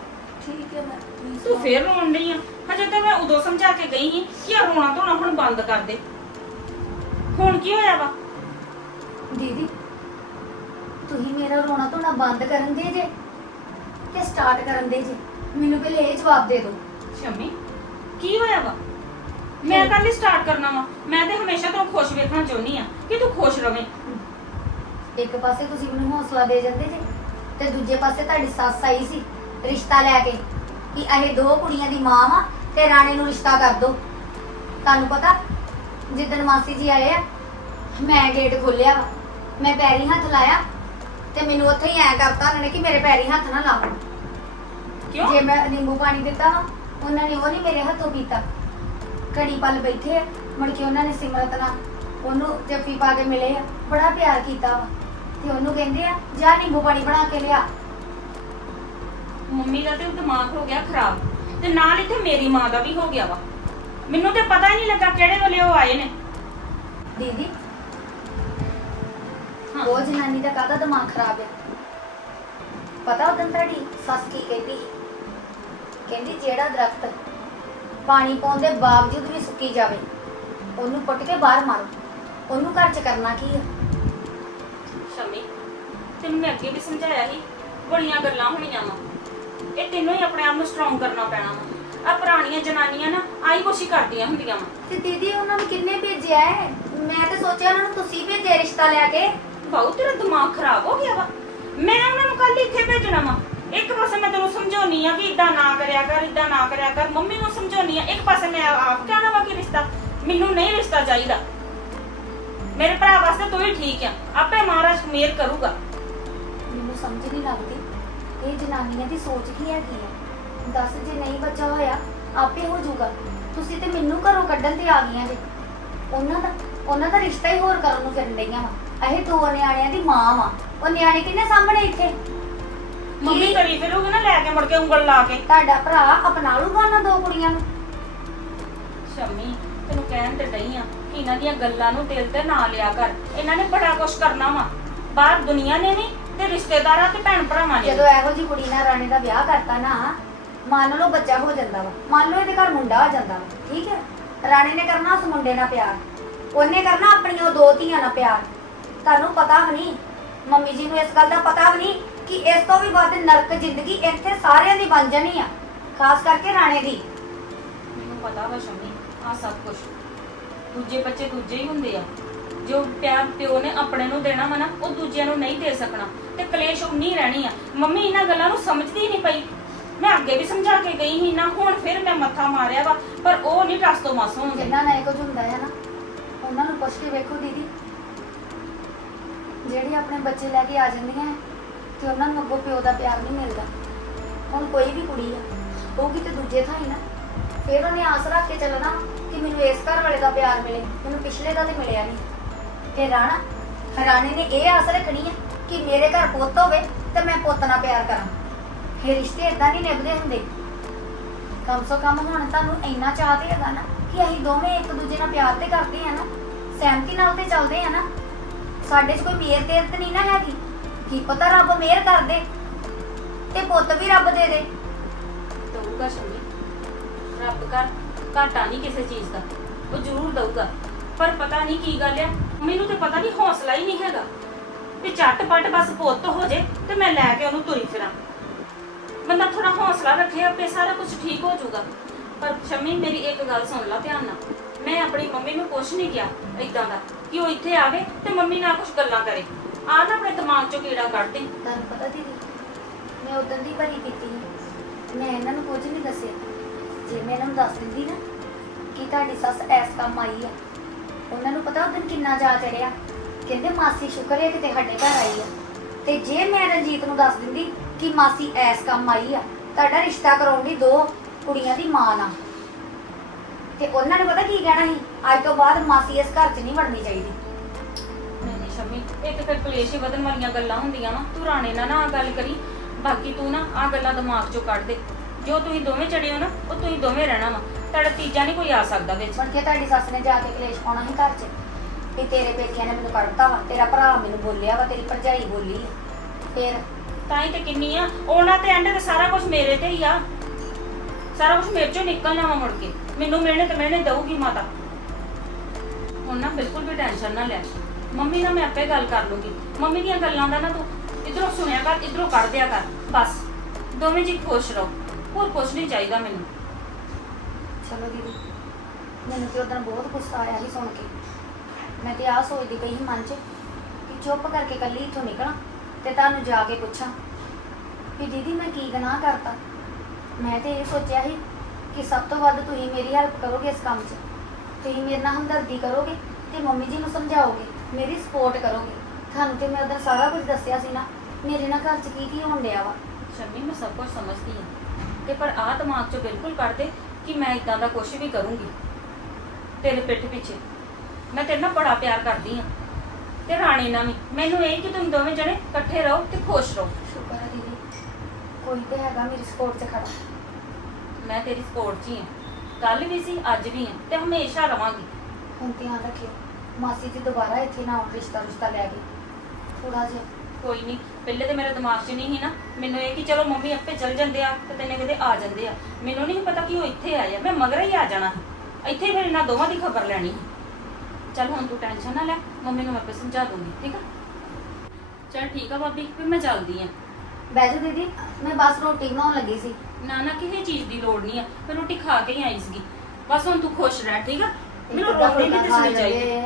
ਤੂੰ ਫੇਰ ਰੋਣ ਰਹੀ ਆ ਹਜੇ ਤਾਂ ਮੈਂ ਉਦੋਂ ਸਮਝਾ ਕੇ ਗਈ ਸੀ ਕਿ ਆ ਰੋਣਾ ਧੋਣਾ ਹੁਣ ਬੰਦ ਕਰ ਦੇ ਹੁਣ ਕੀ ਹੋਇਆ ਵਾ ਦੀਦੀ ਤੂੰ ਹੀ ਮੇਰਾ ਰੋਣਾ ਧੋਣਾ ਬੰਦ ਕਰਨ ਦੇ ਜੇ ਤੇ ਸਟਾਰਟ ਕਰਨ ਦੇ ਜੇ ਮੈਨੂੰ ਪਹਿਲੇ ਇਹ ਜਵਾਬ ਦੇ ਦੋ ਸ਼ੰਮੀ ਕੀ ਹੋਇਆ ਵਾ ਮੈਂ ਤਾਂ ਨਹੀਂ ਸਟਾਰਟ ਕਰਨਾ ਵਾ ਮੈਂ ਤਾਂ ਹਮੇਸ਼ਾ ਤੋਂ ਖੁਸ਼ ਵੇਖਣਾ ਚਾਹੁੰਨੀ ਆ ਕਿ ਤੂੰ ਖੁਸ਼ ਰਵੇਂ ਇੱਕ ਪਾਸੇ ਤੁਸੀਂ ਮੈਨੂੰ ਹੌਸਲਾ ਦੇ ਜਾਂਦੇ ਜੇ ਤੇ ਦੂਜੇ ਪਾਸੇ ਤੁਹਾਡੀ ਸੱਸ ਆਈ ਸੀ ਰਿਸ਼ਤਾ ਲੈ ਕੇ ਕਿ ਇਹ ਦੋ ਕੁੜੀਆਂ ਦੀ ਮਾਂ ਵਾ ਤੇ ਰਾਣੇ ਨੂੰ ਰਿਸ਼ਤਾ ਕਰ ਦੋ ਤੁਹਾਨੂੰ ਪਤਾ ਜਿੱਦਣ ਮਾਸੀ ਜੀ ਆਏ ਆ ਮੈਂ ਗੇਟ ਖੋਲਿਆ ਮੈਂ ਪੈਰੀ ਹੱਥ ਲਾਇਆ ਤੇ ਮੈਨੂੰ ਉੱਥੇ ਹੀ ਐ ਕਰਤਾ ਉਹਨਾਂ ਨੇ ਕਿ ਮੇਰੇ ਪੈਰੀ ਹੱਥ ਨਾ ਲਾਉ ਕਿਉਂ ਜੇ ਮੈਂ ਨਿੰਬੂ ਪਾਣੀ ਦਿੱਤਾ ਉਹਨਾਂ ਨੇ ਉਹ ਨਹੀਂ ਮੇਰੇ ਹੱਥੋਂ ਪੀਤਾ ਘੜੀ ਪਲ ਬੈਠੇ ਮੜ ਕੇ ਉਹਨਾਂ ਨੇ ਸਿਮਰਤ ਨਾਲ ਉਹਨੂੰ ਜੱਫੀ ਪਾ ਕੇ ਮਿਲੇ ਬੜਾ ਪਿਆਰ ਕੀਤਾ ਤੇ ਉਹਨੂੰ ਕਹਿੰਦੇ ਆ ਜਾ ਨਿੰਬੂ ਪਾਣੀ ਬਣਾ ਕੇ ਲਿਆ ਮੰਮੀ ਦਾ ਤੇ ਦਿਮਾਗ ਹੋ ਗਿਆ ਖਰਾਬ ਤੇ ਨਾਲ ਇੱਥੇ ਮੇਰੀ ਮਾਂ ਦਾ ਵੀ ਹੋ ਗਿਆ ਵਾ ਮੈਨੂੰ ਤੇ ਪਤਾ ਹੀ ਨਹੀਂ ਲੱਗਾ ਕਿਹੜੇ ਵੇਲੇ ਉਹ ਆਏ ਨੇ ਦੀਦੀ ਹਾਂ ਉਹ ਜਨਾਨੀ ਦਾ ਕਾਹਦਾ ਦਿਮਾਗ ਖਰਾਬ ਹੈ ਪਤਾ ਉਹਨਾਂ ਤੜੀ ਸੱਸ ਕੀ ਕਹਿੰਦੀ ਕਹਿੰਦੀ ਜਿਹੜਾ ਦਰਖਤ ਪਾਣੀ ਪਾਉਣ ਦੇ ਬਾਵਜੂਦ ਵੀ ਸੁੱਕੀ ਜਾਵੇ ਉਹਨੂੰ ਪੁੱਟ ਕੇ ਬਾਹਰ ਮਾਰੋ ਉਹਨੂੰ ਘਰ ਚ ਕਰਨਾ ਕੀ ਹੈ ਸ਼ਮੀ ਤੈਨੂੰ ਮੈਂ ਅੱਗੇ ਵੀ ਸਮਝਾਇਆ ਸੀ ਬੜੀਆਂ ਗੱਲਾਂ ਹੋਣੀਆਂ ਵਾ ਇਹ ਤੈਨੂੰ ਹੀ ਆਪਣੇ ਆਪ ਨੂੰ ਸਟਰੋਂਗ ਕਰਨਾ ਪੈਣਾ ਵਾ ਆ ਪੁਰਾਣੀਆਂ ਜਨਾਨੀਆਂ ਨਾ ਆਈ ਕੋਸ਼ਿਸ਼ ਕਰਦੀਆਂ ਹੁੰਦੀਆਂ ਵਾ ਤੇ ਦੀਦੀ ਉਹਨਾਂ ਨੂੰ ਕਿੰਨੇ ਭੇਜਿਆ ਹੈ ਮੈਂ ਤਾਂ ਸੋਚਿਆ ਉਹਨਾਂ ਨੂੰ ਤੁਸੀਂ ਭੇਜੇ ਰਿਸ਼ਤਾ ਲੈ ਕੇ ਬਹੁਤ ਤੇਰਾ ਦਿਮਾਗ ਖਰਾਬ ਹੋ ਗਿਆ ਵਾ ਮੈਂ ਉਹਨਾਂ ਨੂੰ ਕੱਲ ਹੀ ਇੱਥੇ ਭੇਜਣਾ ਵਾ ਇੱਕ ਪਾਸੇ ਮੈਂ ਤੈਨੂੰ ਸਮਝਾਉਣੀ ਆ ਕਿ ਇਦਾਂ ਨਾ ਕਰਿਆ ਕਰ ਇਦਾਂ ਨਾ ਕਰਿਆ ਕਰ ਮੰਮੀ ਨੂੰ ਸਮਝਾਉਣੀ ਆ ਇੱਕ ਪਾਸੇ ਮੈਂ ਆਪ ਕਹਿਣਾ ਵਾ ਕਿ ਰਿਸ਼ਤਾ ਮੈਨੂੰ ਨਹੀਂ ਰਿਸ਼ਤਾ ਚਾਹੀਦਾ ਮੇਰੇ ਭਰਾ ਵਾਸਤੇ ਤੂੰ ਹੀ ਠੀਕ ਆ ਆਪੇ ਮਹਾਰਾਜ ਮੇਰ ਕਰੂਗਾ ਮੈਨੂੰ ਸਮਝ ਨਹੀਂ ਲੱਗਦੀ ਇਹ ਜਨਾਨੀਆਂ ਦੀ ਸੋਚ ਕੀ ਹੈ ਕੀ ਦੱਸ ਜੇ ਨਹੀਂ ਬੱਚਾ ਹੋਇਆ ਆਪੇ ਹੋ ਜਾਊਗਾ ਤੁਸੀਂ ਤੇ ਮੈਨੂੰ ਘਰੋਂ ਕੱਢਣ ਤੇ ਆ ਗਈਆਂ ਜੀ ਉਹਨਾਂ ਦਾ ਉਹਨਾਂ ਦਾ ਰਿਸ਼ਤਾ ਹੀ ਹੋਰ ਕਰਨ ਨੂੰ ਫਿਰ ਨਹੀਂ ਵਾ ਇਹ ਦੋ ਨਿਆਣਿਆਂ ਦੀ ਮਾਂ ਵਾ ਉਹ ਨਿਆਣੇ ਕਿੰਨੇ ਸਾਹਮਣੇ ਇੱਥੇ ਮੰਮੀ ਕਰੀ ਫਿਰੂਗੇ ਨਾ ਲੈ ਕੇ ਮੁੜ ਕੇ ਉਂਗਲ ਲਾ ਕੇ ਤੁਹਾਡਾ ਭਰਾ ਅਪਣਾ ਲੂਗਾ ਨਾ ਦੋ ਕੁੜੀਆਂ ਨੂੰ ਸ਼ਮੀ ਤੈਨੂੰ ਕਹਿਣ ਤੇ ਨਹੀਂ ਆ ਇਹਨਾਂ ਦੀਆਂ ਗੱਲਾਂ ਨੂੰ ਦਿਲ ਤੇ ਨਾ ਲਿਆ ਕਰ ਇਹਨਾਂ ਨੇ ਬੜਾ ਕੁਝ ਕਰਨਾ ਵਾ ਬਾਹਰ ਦੁਨੀਆ ਨੇ ਨਹੀਂ ਤੇ ਰਿਸ਼ਤੇਦਾਰਾਂ ਤੇ ਭੈਣ ਭਰਾਵਾਂ ਨੇ ਜਦੋਂ ਇਹੋ ਜੀ ਕੁੜੀ ਨਾਲ ਰਾਣੇ ਦਾ ਵਿਆਹ ਕਰਤਾ ਨਾ ਮੰਨ ਲਓ ਬੱਚਾ ਹੋ ਜਾਂਦਾ ਵਾ ਮੰਨ ਲਓ ਇਹਦੇ ਘਰ ਮੁੰਡਾ ਆ ਜਾਂਦਾ ਵਾ ਠੀਕ ਹੈ ਰਾਣੇ ਨੇ ਕਰਨਾ ਉਸ ਮੁੰਡੇ ਨਾਲ ਪਿਆਰ ਉਹਨੇ ਕਰਨਾ ਆਪਣੀਆਂ ਦੋ ਧੀਆਂ ਨਾਲ ਪਿਆਰ ਤੁਹਾਨੂੰ ਪਤਾ ਵੀ ਨਹੀਂ ਮੰਮੀ ਜੀ ਨੂੰ ਇਸ ਗੱਲ ਦਾ ਪਤਾ ਵੀ ਨਹੀਂ ਕਿ ਇਸ ਤੋਂ ਵੀ ਵੱਧ ਨਰਕ ਜ਼ਿੰਦਗੀ ਇੱਥੇ ਸਾਰਿਆਂ ਦੀ ਬਣ ਜਣੀ ਆ ਖਾਸ ਕਰਕੇ ਰਾਣੇ ਦੀ ਮੈਨੂੰ ਪਤਾ ਵਾ ਸ਼ਮੀ ਆ ਸਭ ਕੁਝ ਦੂਜੇ ਬੱਚੇ ਦੂਜੇ ਹੀ ਹੁੰਦੇ ਆ ਜੋ ਪਿਆਰ ਪਿਓ ਨੇ ਆਪਣੇ ਨੂੰ ਦੇਣਾ ਵਾ ਨਾ ਉਹ ਦੂਜਿਆਂ ਨੂੰ ਨਹੀਂ ਦੇ ਸਕਣਾ ਤੇ ਕਲੇਸ਼ ਉਨੀ ਰਹਿਣੀ ਆ ਮੰਮੀ ਇਹਨਾਂ ਗੱਲਾਂ ਨੂੰ ਸਮਝਦੀ ਨਹੀਂ ਪਈ ਮੈਂ ਅੱਗੇ ਵੀ ਸਮਝਾ ਕੇ ਗਈ ਸੀ ਨਾ ਹੁਣ ਫਿਰ ਮੈਂ ਮੱਥਾ ਮਾਰਿਆ ਵਾ ਪਰ ਉਹ ਨਹੀਂ ਰਸਤੋਂ ਮਾਸੂਮ ਜਿੰਨਾ ਨਾ ਇਹੋ ਹੁੰਦਾ ਹੈ ਨਾ ਉਹਨਾਂ ਨੂੰ ਪੁੱਛ ਕੇ ਵੇਖੋ ਦੀਦੀ ਜਿਹੜੀ ਆਪਣੇ ਬੱਚੇ ਲੈ ਕੇ ਆ ਜਾਂਦੀਆਂ ਤੇ ਉਹਨਾਂ ਨੂੰ ਅੱਗੋਂ ਪਿਓ ਦਾ ਪਿਆਰ ਨਹੀਂ ਮਿਲਦਾ ਹੁਣ ਕੋਈ ਵੀ ਕੁੜੀ ਆ ਉਹ ਕਿਤੇ ਦੂਜੇ ਥਾਂ ਹੀ ਨਾ ਫਿਰ ਉਹਨੇ ਆਸ ਰੱਖ ਕੇ ਚੱਲਣਾ ਕਿ ਮੈਨੂੰ ਇਸ ਘਰ ਵਾਲੇ ਦਾ ਪਿਆਰ ਮਿਲੇ ਮੈਨੂੰ ਪਿਛਲੇ ਦਾ ਤੇ ਮਿਲਿਆ ਨਹੀਂ ਤੇ ਰਾਣਾ ਰਾਣੀ ਨੇ ਇਹ ਆਸ ਰੱਖਣੀ ਆ ਕਿ ਮੇਰੇ ਘਰ ਪੁੱਤ ਹੋਵੇ ਤੇ ਮੈਂ ਪੁੱਤ ਨਾਲ ਪਿਆਰ ਕਰਾਂ ਫਿਰ ਰਿਸ਼ਤੇ ਇਦਾਂ ਨਹੀਂ ਨਿਭਦੇ ਹੁੰਦੇ ਕੰਮ ਸੋ ਕੰਮ ਹੁਣ ਤੁਹਾਨੂੰ ਇੰਨਾ ਚਾਹਤੇ ਹੈਗਾ ਨਾ ਕਿ ਅਸੀਂ ਦੋਵੇਂ ਇੱਕ ਦੂਜੇ ਨਾਲ ਪਿਆਰ ਤੇ ਕਰਦੇ ਹਾਂ ਨਾ ਸਹਿਮਤੀ ਨਾਲ ਤੇ ਚੱਲਦੇ ਹਾਂ ਨਾ ਸਾਡੇ 'ਚ ਕੋਈ ਮੇਰ ਤੇਰਤ ਨਹੀਂ ਨਾ ਹੈਗੀ ਕੀ ਪਤਾ ਰੱਬ ਮੇਰ ਕਰ ਦੇ ਤੇ ਪੁੱਤ ਵੀ ਰੱਬ ਦੇ ਦੇ ਦਊਗਾ ਸ਼ਮੀ ਰੱਬ ਕਰ ਘਾਟਾ ਨਹੀਂ ਕਿਸੇ ਚੀਜ਼ ਦਾ ਉਹ ਜ਼ਰੂਰ ਦਊਗਾ ਪਰ ਪਤਾ ਨਹੀਂ ਕੀ ਗੱਲ ਆ ਮੈਨੂੰ ਤੇ ਪਤਾ ਨਹੀਂ ਹੌਸਲਾ ਹੀ ਨਹੀਂ ਹੈਗਾ ਵੀ ਪੱਟ ਬਸ ਪੁੱਤ ਹੋ ਜੇ ਤੇ ਮੈਂ ਲੈ ਕੇ ਉਹਨੂੰ ਤੁਰੀ ਫਿਰਾਂ ਬੰਦਾ ਥੋੜਾ ਹੌਸਲਾ ਰੱਖੇ ਆਪੇ ਸਾਰਾ ਕੁਝ ਠੀਕ ਹੋ ਜਾਊਗਾ ਪਰ ਛਮੀ ਮੇਰੀ ਇੱਕ ਗੱਲ ਸੁਣ ਲੈ ਧਿਆਨ ਨਾਲ ਮੈਂ ਆਪਣੀ ਮੰਮੀ ਨੂੰ ਕੁਝ ਨਹੀਂ ਕਿਹਾ ਇਦਾਂ ਦਾ ਕਿ ਉਹ ਇੱਥੇ ਆਵੇ ਤੇ ਮੰਮੀ ਨਾਲ ਕੁਝ ਗੱਲਾਂ ਕਰੇ ਆ ਨਾ ਆਪਣੇ ਦਿਮਾਗ 'ਚੋਂ ਕੀੜਾ ਕੱਢ ਦੇ ਤਾਂ ਪਤਾ ਦੀ ਮੈਂ ਉਦੋਂ ਦੀ ਬਰੀ ਕੀਤੀ ਮੈਂ ਇਹਨਾਂ ਨੂੰ ਕੁਝ ਨਹੀਂ ਦੱਸਿਆ ਜੇ ਮੈਂ ਇਹਨਾਂ ਨੂੰ ਦੱਸ ਦਿੰਦੀ ਨਾ ਕਿ ਤੁਹਾਡੀ ਸੱਸ ਐਸ ਕੰਮ ਆਈ ਹੈ ਉਹਨਾਂ ਨੂੰ ਪਤਾ ਉਹਨਾਂ ਕਿੰਨਾ ਜਾ ਚੜਿਆ ਕਹਿੰਦੇ ਮਾਸੀ ਸ਼ੁਕਰ ਹੈ ਕਿ ਤੇ ਸਾਡੇ ਘਰ ਆਈ ਆ ਤੇ ਜੇ ਮੈਂ ਰਜੀਤ ਨੂੰ ਦੱਸ ਦਿੰਦੀ ਕਿ ਮਾਸੀ ਐਸ ਕੰਮ ਆਈ ਆ ਤੁਹਾਡਾ ਰਿਸ਼ਤਾ ਕਰਾਉਣੀ ਦੋ ਕੁੜੀਆਂ ਦੀ ਮਾਂ ਨਾਲ ਤੇ ਉਹਨਾਂ ਨੇ ਪਤਾ ਕੀ ਕਹਿਣਾ ਸੀ ਅੱਜ ਤੋਂ ਬਾਅਦ ਮਾਸੀ ਇਸ ਘਰ 'ਚ ਨਹੀਂ ਵੜਨੀ ਚਾਹੀਦੀ ਸ਼ਮੀ ਇੱਕ ਤੇ ਕਲੇਸ਼ੀ ਵਧਨ ਵਾਲੀਆਂ ਗੱਲਾਂ ਹੁੰਦੀਆਂ ਨਾ ਤੂੰ ਰਾਣੇ ਨਾਲ ਨਾ ਗੱਲ ਕਰੀ ਬਾਕੀ ਤੂੰ ਨਾ ਆ ਗੱਲਾਂ ਦਿਮਾਗ 'ਚੋਂ ਕੱਢ ਦੇ ਜੋ ਤੁਸੀਂ ਦੋਵੇਂ ਚੜੇ ਹੋ ਨਾ ਉਹ ਤੁਸੀਂ ਦੋਵੇਂ ਰਹਿਣਾ ਵਾ ਤੁਹਾਡਾ ਤੀਜਾ ਨਹੀਂ ਕੋਈ ਆ ਸਕਦਾ ਵਿੱਚ ਕਿ ਤੁਹਾਡੀ ਸੱਸ ਨੇ ਜਾ ਕੇ ਕਲੇਸ਼ ਪਾਉਣਾ ਨਹੀਂ ਘਰ 'ਚ ਵੀ ਤੇਰੇ ਪੇਖਿਆਂ ਨੇ ਮੈਨੂੰ ਕੱਢਤਾ ਵਾ ਤੇਰਾ ਭਰਾ ਮੈਨੂੰ ਬੋਲਿਆ ਵਾ ਤੇਰੀ ਭਰਜਾਈ ਬੋਲੀ ਫਿਰ ਤਾਂ ਹੀ ਤੇ ਕਿੰਨੀ ਆ ਉਹਨਾਂ ਤੇ ਐਂਡ ਤੇ ਸਾਰਾ ਕੁਝ ਮੇਰੇ ਤੇ ਹੀ ਆ ਸਾਰਾ ਕੁਝ ਮੇਰੇ ਚੋਂ ਨਿਕਲਣਾ ਵਾ ਮੁੜ ਕੇ ਮੈਨੂੰ ਮਿਹਨਤ ਮੈਨੇ ਦਊਗੀ ਮਾਤਾ ਹੁਣ ਨਾ ਬਿਲਕੁਲ ਵੀ ਟੈਨਸ਼ਨ ਨਾ ਲੈ ਮੰਮੀ ਨਾਲ ਮੈਂ ਆਪੇ ਗੱਲ ਕਰ ਲੂਗੀ ਮੰਮੀ ਦੀਆਂ ਗੱਲਾਂ ਦਾ ਨਾ ਤੂੰ ਇਧਰੋਂ ਸੁਣਿਆ ਕਰ ਇਧਰੋਂ ਕੱਢ ਦਿਆ ਕਰ ਬਸ ਦੋਵੇਂ ਜੀ ਖੁਸ਼ ਰਹੋ ਹੋਰ ਕੁਝ ਨਹੀਂ ਚਾਹੀਦਾ ਮੈਨੂੰ ਚਲੋ ਦੀਦੀ ਮੈਨੂੰ ਤੇ ਉਦੋਂ ਬਹੁਤ ਗੁੱਸਾ ਆਇਆ ਸੀ ਸੁਣ ਕੇ ਮੈਂ ਤੇ ਆ ਸੋਚਦੀ ਕਈ ਮਨ ਚ ਕਿ ਚੁੱਪ ਕਰਕੇ ਕੱਲੀ ਇੱਥੋਂ ਨਿਕਲਾਂ ਤੇ ਤੁਹਾਨੂੰ ਜਾ ਕੇ ਪੁੱਛਾਂ ਕਿ ਦੀਦੀ ਮੈਂ ਕੀ ਗੁਨਾਹ ਕਰਤਾ ਮੈਂ ਤੇ ਇਹ ਸੋਚਿਆ ਸੀ ਕਿ ਸਭ ਤੋਂ ਵੱਧ ਤੁਸੀਂ ਮੇਰੀ ਹੈਲਪ ਕਰੋਗੇ ਇਸ ਕੰਮ 'ਚ ਤੁਸੀਂ ਮੇਰੇ ਨਾਲ ਹਮਦਰਦੀ ਕਰੋਗੇ ਤੇ ਮੰਮੀ ਜੀ ਨੂੰ ਸਮਝਾਓਗੇ ਮੇਰੀ ਸਪੋਰਟ ਕਰੋਗੇ ਤੁਹਾਨੂੰ ਤੇ ਮੈਂ ਉਦੋਂ ਸਾਰਾ ਕੁਝ ਦੱਸਿਆ ਸੀ ਨਾ ਮੇਰੇ ਨਾਲ ਘਰ 'ਚ ਕੀ ਕੀ ਹੋਣ ਡਿਆ ਵਾ ਸ਼ਰਮੀ ਮੈਂ ਸਭ ਕੁਝ ਸਮਝਦੀ ਹਾਂ ਤੇ ਪਰ ਆਤਮਾ ਚੋਂ ਬਿਲਕੁਲ ਕਰਦੇ ਕਿ ਮੈਂ ਇਦਾਂ ਦਾ ਕੁਝ ਵੀ ਕਰੂੰਗੀ ਤੇਰੇ ਪਿੱਠ ਪਿੱਛੇ ਮੈਂ ਤੇਰੇ ਨਾਲ ਬੜਾ ਪਿਆਰ ਕਰਦੀ ਆ ਤੇ ਰਾਣੀ ਨਾਲ ਵੀ ਮੈਨੂੰ ਇਹ ਕਿ ਤੁਸੀਂ ਦੋਵੇਂ ਜਣੇ ਇਕੱਠੇ ਰਹੋ ਤੇ ਖੁਸ਼ ਰਹੋ ਸ਼ੁਕਰ ਹੈ ਦੀਦੀ ਕੋਈ ਤੇ ਹੈਗਾ ਮੇਰੀ ਸਪੋਰਟ 'ਚ ਖੜਾ ਮੈਂ ਤੇਰੀ ਸਪੋਰਟ 'ਚ ਹੀ ਹਾਂ ਕੱਲ ਵੀ ਸੀ ਅੱਜ ਵੀ ਹਾਂ ਤੇ ਹਮੇਸ਼ਾ ਰਵਾਂਗੀ ਹੁਣ ਧਿਆਨ ਰੱਖਿਓ ਮਾਸੀ ਜੀ ਦੁਬਾਰਾ ਇੱਥੇ ਨਾ ਆਉਣ ਰਿਸ਼ਤਾ ਰੁਸ਼ਤਾ ਲੈ ਕੇ ਥੋੜਾ ਜਿਹਾ ਕੋਈ ਨਹੀਂ ਪਹਿਲੇ ਤੇ ਮੇਰਾ ਦਿਮਾਗ 'ਚ ਨਹੀਂ ਸੀ ਨਾ ਮੈਨੂੰ ਇਹ ਕਿ ਚਲੋ ਮੰਮੀ ਆਪੇ ਚਲ ਜਾਂਦੇ ਆ ਤੇ ਤੈਨੇ ਕਦੇ ਆ ਜਾਂਦੇ ਆ ਮੈਨੂੰ ਨਹੀਂ ਪਤਾ ਕਿ ਉਹ ਇੱਥੇ ਆਏ ਆ ਮੈਂ ਮਗਰ ਹੀ ਆ ਜਾਣਾ ਇੱਥੇ ਫਿਰ ਇਹਨਾਂ ਦੋਵਾਂ ਦੀ ਖਬਰ ਲੈਣੀ ਹੈ ਚੱਲ ਹੁਣ ਤੂੰ ਟੈਨਸ਼ਨ ਨਾ ਲੈ ਮੰਮੀ ਨੂੰ ਵਾਪਸ ਸਮਝਾ ਦੂੰਗੀ ਠੀਕ ਆ ਚੱਲ ਠੀਕ ਆ ਬਾਬੀ ਫਿਰ ਮੈਂ ਚੱਲਦੀ ਆ ਬੈਜ ਦੀਦੀ ਮੈਂ ਬਸ ਰੋਟੀ ਬਣਾਉਣ ਲੱਗੀ ਸੀ ਨਾ ਨਾ ਕਿਸੇ ਚੀਜ਼ ਦੀ ਲੋੜ ਨਹੀਂ ਆ ਮੈਂ ਰੋਟੀ ਖਾ ਕੇ ਹੀ ਆਈ ਸੀਗੀ ਬਸ ਹੁਣ ਤੂੰ ਖੁਸ਼ ਰਹਿ ਠੀਕ ਆ ਮੈਨੂੰ ਰੋਟੀ ਵੀ ਦੇਣੀ ਚਾਹੀਦੀ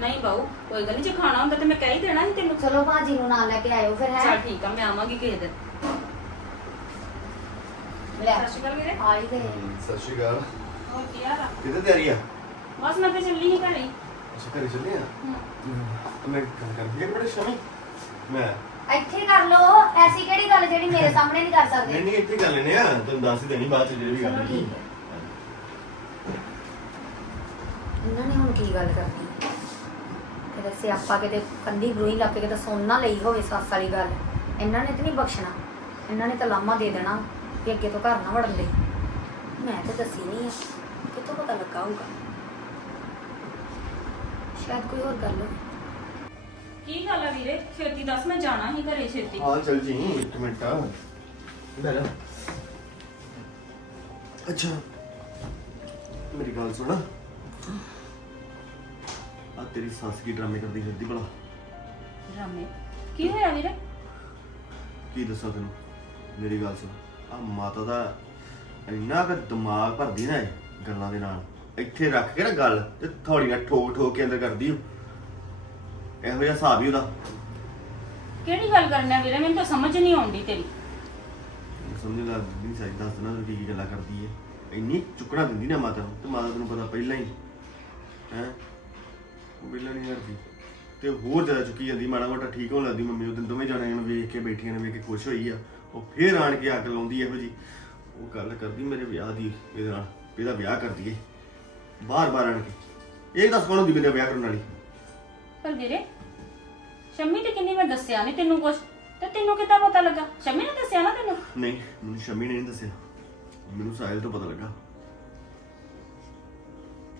ਨਹੀਂ ਬਾਉ ਕੋਈ ਗੱਲ ਨਹੀਂ ਜੇ ਖਾਣਾ ਹੁੰਦਾ ਤੇ ਮੈਂ ਕਹਿ ਹੀ ਦੇਣਾ ਸੀ ਤੈਨੂੰ ਚਲੋ ਬਾਜੀ ਨੂੰ ਨਾਲ ਲੈ ਕੇ ਆਇਓ ਫਿਰ ਹੈ ਚਲ ਠੀਕ ਆ ਮੈਂ ਆਵਾਂਗੀ ਕਿਸੇ ਦਿਨ ਸਤਿ ਸ਼੍ਰੀ ਵੀਰੇ ਆਈ ਦੇ ਸਤਿ ਸ਼੍ਰੀ ਹੋ ਗਿਆ ਰਾ ਕਿਤੇ ਤੇਰੀ ਆ ਬਸ ਮੈਂ ਤੇ ਚੱਲੀ ਹੀ ਘਰੇ ¿Eso es carne salida? No. ¿Me carne por eso ਮੈਂ ਇੱਥੇ ਕਰ ਲੋ ਐਸੀ ਕਿਹੜੀ ਗੱਲ ਜਿਹੜੀ ਮੇਰੇ ਸਾਹਮਣੇ ਨਹੀਂ ਕਰ ਸਕਦੇ ਨਹੀਂ ਨਹੀਂ ਇੱਥੇ ਕਰ ਲੈਨੇ ਆ ਤੈਨੂੰ ਦੱਸ ਹੀ ਦੇਣੀ ਬਾਅਦ ਚ ਜਿਹੜੀ ਗੱਲ ਹੈ ਇਹਨਾਂ ਨੇ ਹੁਣ ਕੀ ਗੱਲ ਕਰਨੀ ਫਿਰ ਅਸੀਂ ਆਪਾਂ ਕਿਤੇ ਕੰਦੀ ਬਰੂਈ ਲੱਗ ਕੇ ਕਿਤੇ ਸੋਨਾ ਲਈ ਹੋਵੇ ਸਾਸ ਵਾਲੀ ਗੱਲ ਇਹਨਾਂ ਨੇ ਤੇ ਨਹੀਂ ਬਖਸ਼ਣਾ ਇਹਨਾਂ ਨੇ ਤਾਂ ਲਾਮਾ ਦੇ ਦੇਣਾ ਕਿ ਅੱਗੇ ਤੋਂ ਘਰ ਨਾ ਵੜਨ ਦੇ ਮੈਂ ਤਾਂ ਦੱਸੀ ਨਹੀਂ ਕਿਤੋਂ ਪਤਾ ਲੱਗਾ ਹੋਊਗਾ ਸ਼ਾਇਦ ਕੋਈ ਹੋਰ ਗੱਲ ਕੀ ਗੱਲ ਆ ਵੀਰੇ ਛੇਤੀ ਦੱਸ ਮੈਂ ਜਾਣਾ ਹੀ ਘਰੇ ਛੇਤੀ ਹਾਂ ਚਲ ਜੀ ਇੱਕ ਮਿੰਟ ਆ ਬੈਠ ਅੱਛਾ ਮੇਰੀ ਗੱਲ ਸੁਣਾ ਆ ਤੇਰੀ ਸੱਸ ਕੀ ਡਰਾਮੇ ਕਰਦੀ ਫਿਰਦੀ ਬੜਾ ਡਰਾਮੇ ਕੀ ਹੋਇਆ ਵੀਰੇ ਕੀ ਦੱਸਾਂ ਤੈਨੂੰ ਮੇਰੀ ਗੱਲ ਸੁਣ ਆ ਮਾਤਾ ਦਾ ਇੰਨਾ ਕਿ ਦਿਮਾਗ ਭਰਦੀ ਨਾ ਇਹ ਗੱਲਾਂ ਦੇ ਨਾਲ ਇੱਥੇ ਰੱਖ ਕੇ ਨਾ ਗੱਲ ਤੇ ਥੋੜੀ ਨਾ ਠੋਕ ਠੋਕ ਕੇ ਅੰਦਰ ਕਰਦੀ ਹੂੰ ਇਹੋ ਜਿਹਾ ਹਿਸਾਬ ਹੀ ਉਹਦਾ ਕਿਹੜੀ ਗੱਲ ਕਰਨਾ ਵੀਰੇ ਮੈਨੂੰ ਤਾਂ ਸਮਝ ਨਹੀਂ ਆਉਂਦੀ ਤੇਰੀ ਸਮਝੇ ਦਾ ਨਹੀਂ ਸਹੀ ਦੱਸ ਨਾ ਤੂੰ ਕੀ ਗੱਲਾਂ ਕਰਦੀ ਹੈ ਇੰਨੀ ਚੁੱਕਣਾ ਦਿੰਦੀ ਨਾ ਮਾਤਾ ਤੇ ਮਾਤਾ ਤੈਨੂੰ ਪਤਾ ਪਹਿਲਾਂ ਹੀ ਹੈ ਉਹ ਵੀ ਬਿੱਲਾ ਨਹੀਂ ਕਰਦੀ ਤੇ ਹੋਰ ਜ਼ਿਆਦਾ ਚੁੱਕੀ ਜਾਂਦੀ ਮਾੜਾ ਮੋਟਾ ਠੀਕ ਹੋਣ ਲੱਗਦੀ ਮੰਮੀ ਉਹ ਦਿਨ ਦੋਵੇਂ ਜਾਣੇ ਨੂੰ ਵੇਖ ਕੇ ਬੈਠੀਆਂ ਨੇ ਵੇਖ ਕੇ ਖੁਸ਼ ਹੋਈ ਆ ਉਹ ਫੇਰ ਆਣ ਕੇ ਅੱਗ ਲਾਉਂਦੀ ਇਹੋ ਜੀ ਉਹ ਗੱਲ ਕਰਦੀ ਮੇਰੇ ਵਿਆਹ ਦੀ ਇਹਦੇ ਨਾਲ ਇਹਦਾ ਵਿਆਹ ਕਰ ਦਈਏ ਬਾਰ ਬਾਰ ਆਣ ਕੇ ਇਹ ਦੱਸ ਕੌਣ ਦੀ ਮੇਰੇ ਵਿਆਹਰਨ ਵਾਲੀ ਪਰ ਵੀਰੇ ਸ਼ਮੀ ਤੇ ਕਿੰਨੀ ਵਾਰ ਦੱਸਿਆ ਨਹੀਂ ਤੈਨੂੰ ਕੁਝ ਤੇ ਤੈਨੂੰ ਕਿਦਾਂ ਪਤਾ ਲੱਗਾ ਸ਼ਮੀ ਨੇ ਦੱਸਿਆ ਨਾ ਤੈਨੂੰ ਨਹੀਂ ਮੈਨੂੰ ਸ਼ਮੀ ਨੇ ਨਹੀਂ ਦੱਸਿਆ ਮੈਨੂੰ ਸਾਇਲ ਤੋਂ ਪਤਾ ਲੱਗਾ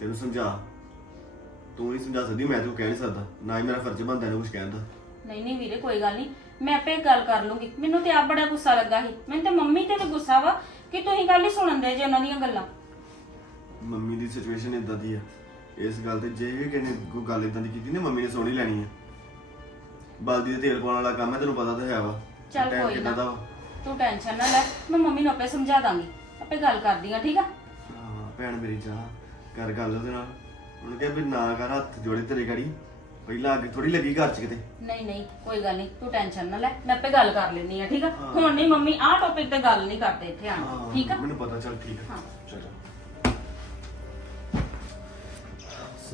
ਤੈਨੂੰ ਸਮਝਾ ਤੂੰ ਨਹੀਂ ਸਮਝਾ ਸਕਦੀ ਮੈਂ ਤੈਨੂੰ ਕਹਿ ਨਹੀਂ ਸਕਦਾ ਨਾ ਹੀ ਮੇਰਾ ਫਰਜ਼ ਬਣਦਾ ਇਹਨੂੰ ਕੁਝ ਕਹਿਣ ਦਾ ਨਹੀਂ ਨਹੀਂ ਵੀਰੇ ਕੋਈ ਗੱਲ ਨਹੀਂ ਮੈਂ ਆਪੇ ਗੱਲ ਕਰ ਲੂੰਗੀ ਮੈਨੂੰ ਤੇ ਆਪ ਬੜਾ ਗੁੱਸਾ ਲੱਗਾ ਸੀ ਮੈਨੂੰ ਤੇ ਮੰਮੀ ਤੇ ਵੀ ਗੁੱਸਾ ਵਾ ਕਿ ਤੂੰ ਹੀ ਗੱਲ ਹੀ ਸੁਣਨ ਦੇ ਜੇ ਉਹਨਾਂ ਦੀਆਂ ਗੱਲਾਂ ਮੰਮੀ ਦੀ ਸਿਚੁਏਸ਼ਨ ਇਦਾਂ ਦੀ ਆ ਇਸ ਗੱਲ ਤੇ ਜੇ ਵੀ ਕਿਨੇ ਕੋਈ ਗੱਲ ਇਦਾਂ ਦੀ ਕੀਤੀ ਨੇ ਮੰਮੀ ਨੇ ਸੋਣੀ ਲੈਣੀ ਆ ਬਲਦੀ ਦੇ ਤੇਲ ਪਾਉਣ ਵਾਲਾ ਕੰਮ ਹੈ ਤੈਨੂੰ ਪਤਾ ਤਾਂ ਹੈ ਵਾ ਚੱਲ ਕੋਈ ਨਾ ਤੂੰ ਟੈਨਸ਼ਨ ਨਾ ਲੈ ਮੈਂ ਮੰਮੀ ਨੂੰ ਆਪੇ ਸਮਝਾ ਦਾਂਗੀ ਆਪੇ ਗੱਲ ਕਰ ਦਿਆਂ ਠੀਕ ਆ ਹਾਂ ਭੈਣ ਮੇਰੀ ਜਾ ਕਰ ਗੱਲ ਉਹਦੇ ਨਾਲ ਉਹਨੇ ਕਿਹਾ ਵੀ ਨਾ ਕਰ ਹੱਥ ਜੋੜੇ ਤੇਰੇ ਘੜੀ ਪਹਿਲਾਂ ਅੱਗੇ ਥੋੜੀ ਲੱਗੀ ਘਰ ਚ ਕਿਤੇ ਨਹੀਂ ਨਹੀਂ ਕੋਈ ਗੱਲ ਨਹੀਂ ਤੂੰ ਟੈਨਸ਼ਨ ਨਾ ਲੈ ਮੈਂ ਆਪੇ ਗੱਲ ਕਰ ਲੈਣੀ ਆ ਠੀਕ ਆ ਹੁਣ ਨਹੀਂ ਮੰਮੀ ਆਹ ਟੌਪਿਕ ਤੇ ਗੱਲ ਨਹੀਂ ਕਰਦੇ ਇੱਥੇ ਆ ਠੀਕ ਆ ਮੈਨੂੰ ਪਤਾ ਚੱਲ ਠੀਕ ਆ ਹਾਂ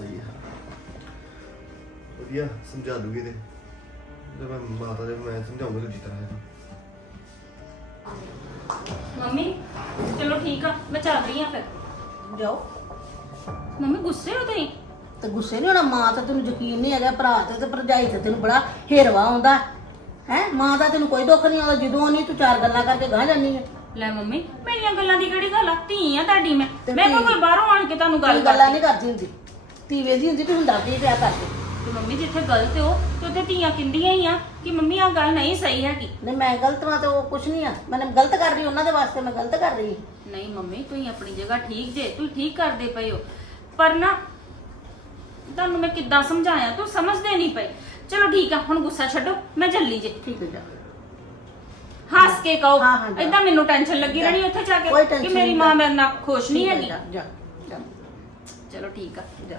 ਸਹੀ ਹੈ ਵਧੀਆ ਸਮਝਾ ਦੂਗੀ ਤੇ ਜੇ ਮੈਂ ਮਾਤਾ ਦੇ ਮੈਂ ਸਮਝਾਉਂਗਾ ਤੂੰ ਜਿੱਤਣਾ ਹੈ ਮੰਮੀ ਚਲੋ ਠੀਕ ਆ ਮੈਂ ਚੱਲ ਰਹੀ ਆ ਫਿਰ ਜਾਓ ਮੰਮੀ ਗੁੱਸੇ ਹੋ ਤੁਸੀਂ ਤੇ ਗੁੱਸੇ ਨਹੀਂ ਹੋਣਾ ਮਾਂ ਤਾਂ ਤੈਨੂੰ ਯਕੀਨ ਨਹੀਂ ਆ ਗਿਆ ਭਰਾ ਤੇ ਤੇ ਪਰਜਾਈ ਤੇ ਤੈਨੂੰ ਬੜਾ ਹੇਰਵਾ ਆਉਂਦਾ ਹੈ ਮਾਂ ਦਾ ਤੈਨੂੰ ਕੋਈ ਦੁੱਖ ਨਹੀਂ ਆਉਂਦਾ ਜਦੋਂ ਨਹੀਂ ਤੂੰ ਚਾਰ ਗੱਲਾਂ ਕਰਕੇ ਗਾ ਜਾਂਦੀ ਹੈ ਲੈ ਮੰਮੀ ਮੇਰੀਆਂ ਗੱਲਾਂ ਦੀ ਕਿਹੜੀ ਗੱਲ ਆ ਧੀ ਆ ਤੁਹਾਡੀ ਮੈਂ ਮੈਂ ਕੋਈ ਬਾਹਰੋਂ ਆਣ ਕੇ ਤੁਹਾਨੂੰ ਗੱਲ ਗੱਲਾਂ ਨਹੀਂ ਕਰਦੀ ਹੁੰਦੀ ਤੀ ਵੇਦੀ ਹੁੰਦੀ ਤੇ ਹੁਣ ਦਾਦੀ ਪਿਆ ਕਰਦੇ ਤੇ ਮੰਮੀ ਜਿੱਥੇ ਗਲਤ ਹੋ ਤੇ ਉੱਥੇ ਧੀਆਂ ਕਿੰਦੀਆਂ ਹੀ ਆ ਕਿ ਮੰਮੀ ਆ ਗੱਲ ਨਹੀਂ ਸਹੀ ਹੈ ਕਿ ਨਹੀਂ ਮੈਂ ਗਲਤ ਵਾਂ ਤੇ ਉਹ ਕੁਛ ਨਹੀਂ ਆ ਮੈਂ ਗਲਤ ਕਰ ਰਹੀ ਉਹਨਾਂ ਦੇ ਵਾਸਤੇ ਮੈਂ ਗਲਤ ਕਰ ਰਹੀ ਨਹੀਂ ਮੰਮੀ ਤੁਸੀਂ ਆਪਣੀ ਜਗ੍ਹਾ ਠੀਕ ਜੇ ਤੁਸੀਂ ਠੀਕ ਕਰਦੇ ਪਏ ਹੋ ਪਰ ਨਾ ਤੁਹਾਨੂੰ ਮੈਂ ਕਿੱਦਾਂ ਸਮਝਾਇਆ ਤੂੰ ਸਮਝਦੇ ਨਹੀਂ ਪਏ ਚਲੋ ਠੀਕ ਆ ਹੁਣ ਗੁੱਸਾ ਛੱਡੋ ਮੈਂ ਜੱਲੀ ਜੇ ਠੀਕ ਹੋ ਜਾ ਹੱਸ ਕੇ ਕਹੋ ਐਦਾਂ ਮੈਨੂੰ ਟੈਨਸ਼ਨ ਲੱਗੀ ਰਹਿਣੀ ਉੱਥੇ ਜਾ ਕੇ ਕਿ ਮੇਰੀ ਮਾਂ ਮੈਨਾਂ ਖੁਸ਼ ਨਹੀਂ ਹੈਗੀ ਜਾ ਚਲੋ ਠੀਕ ਆ ਜਾ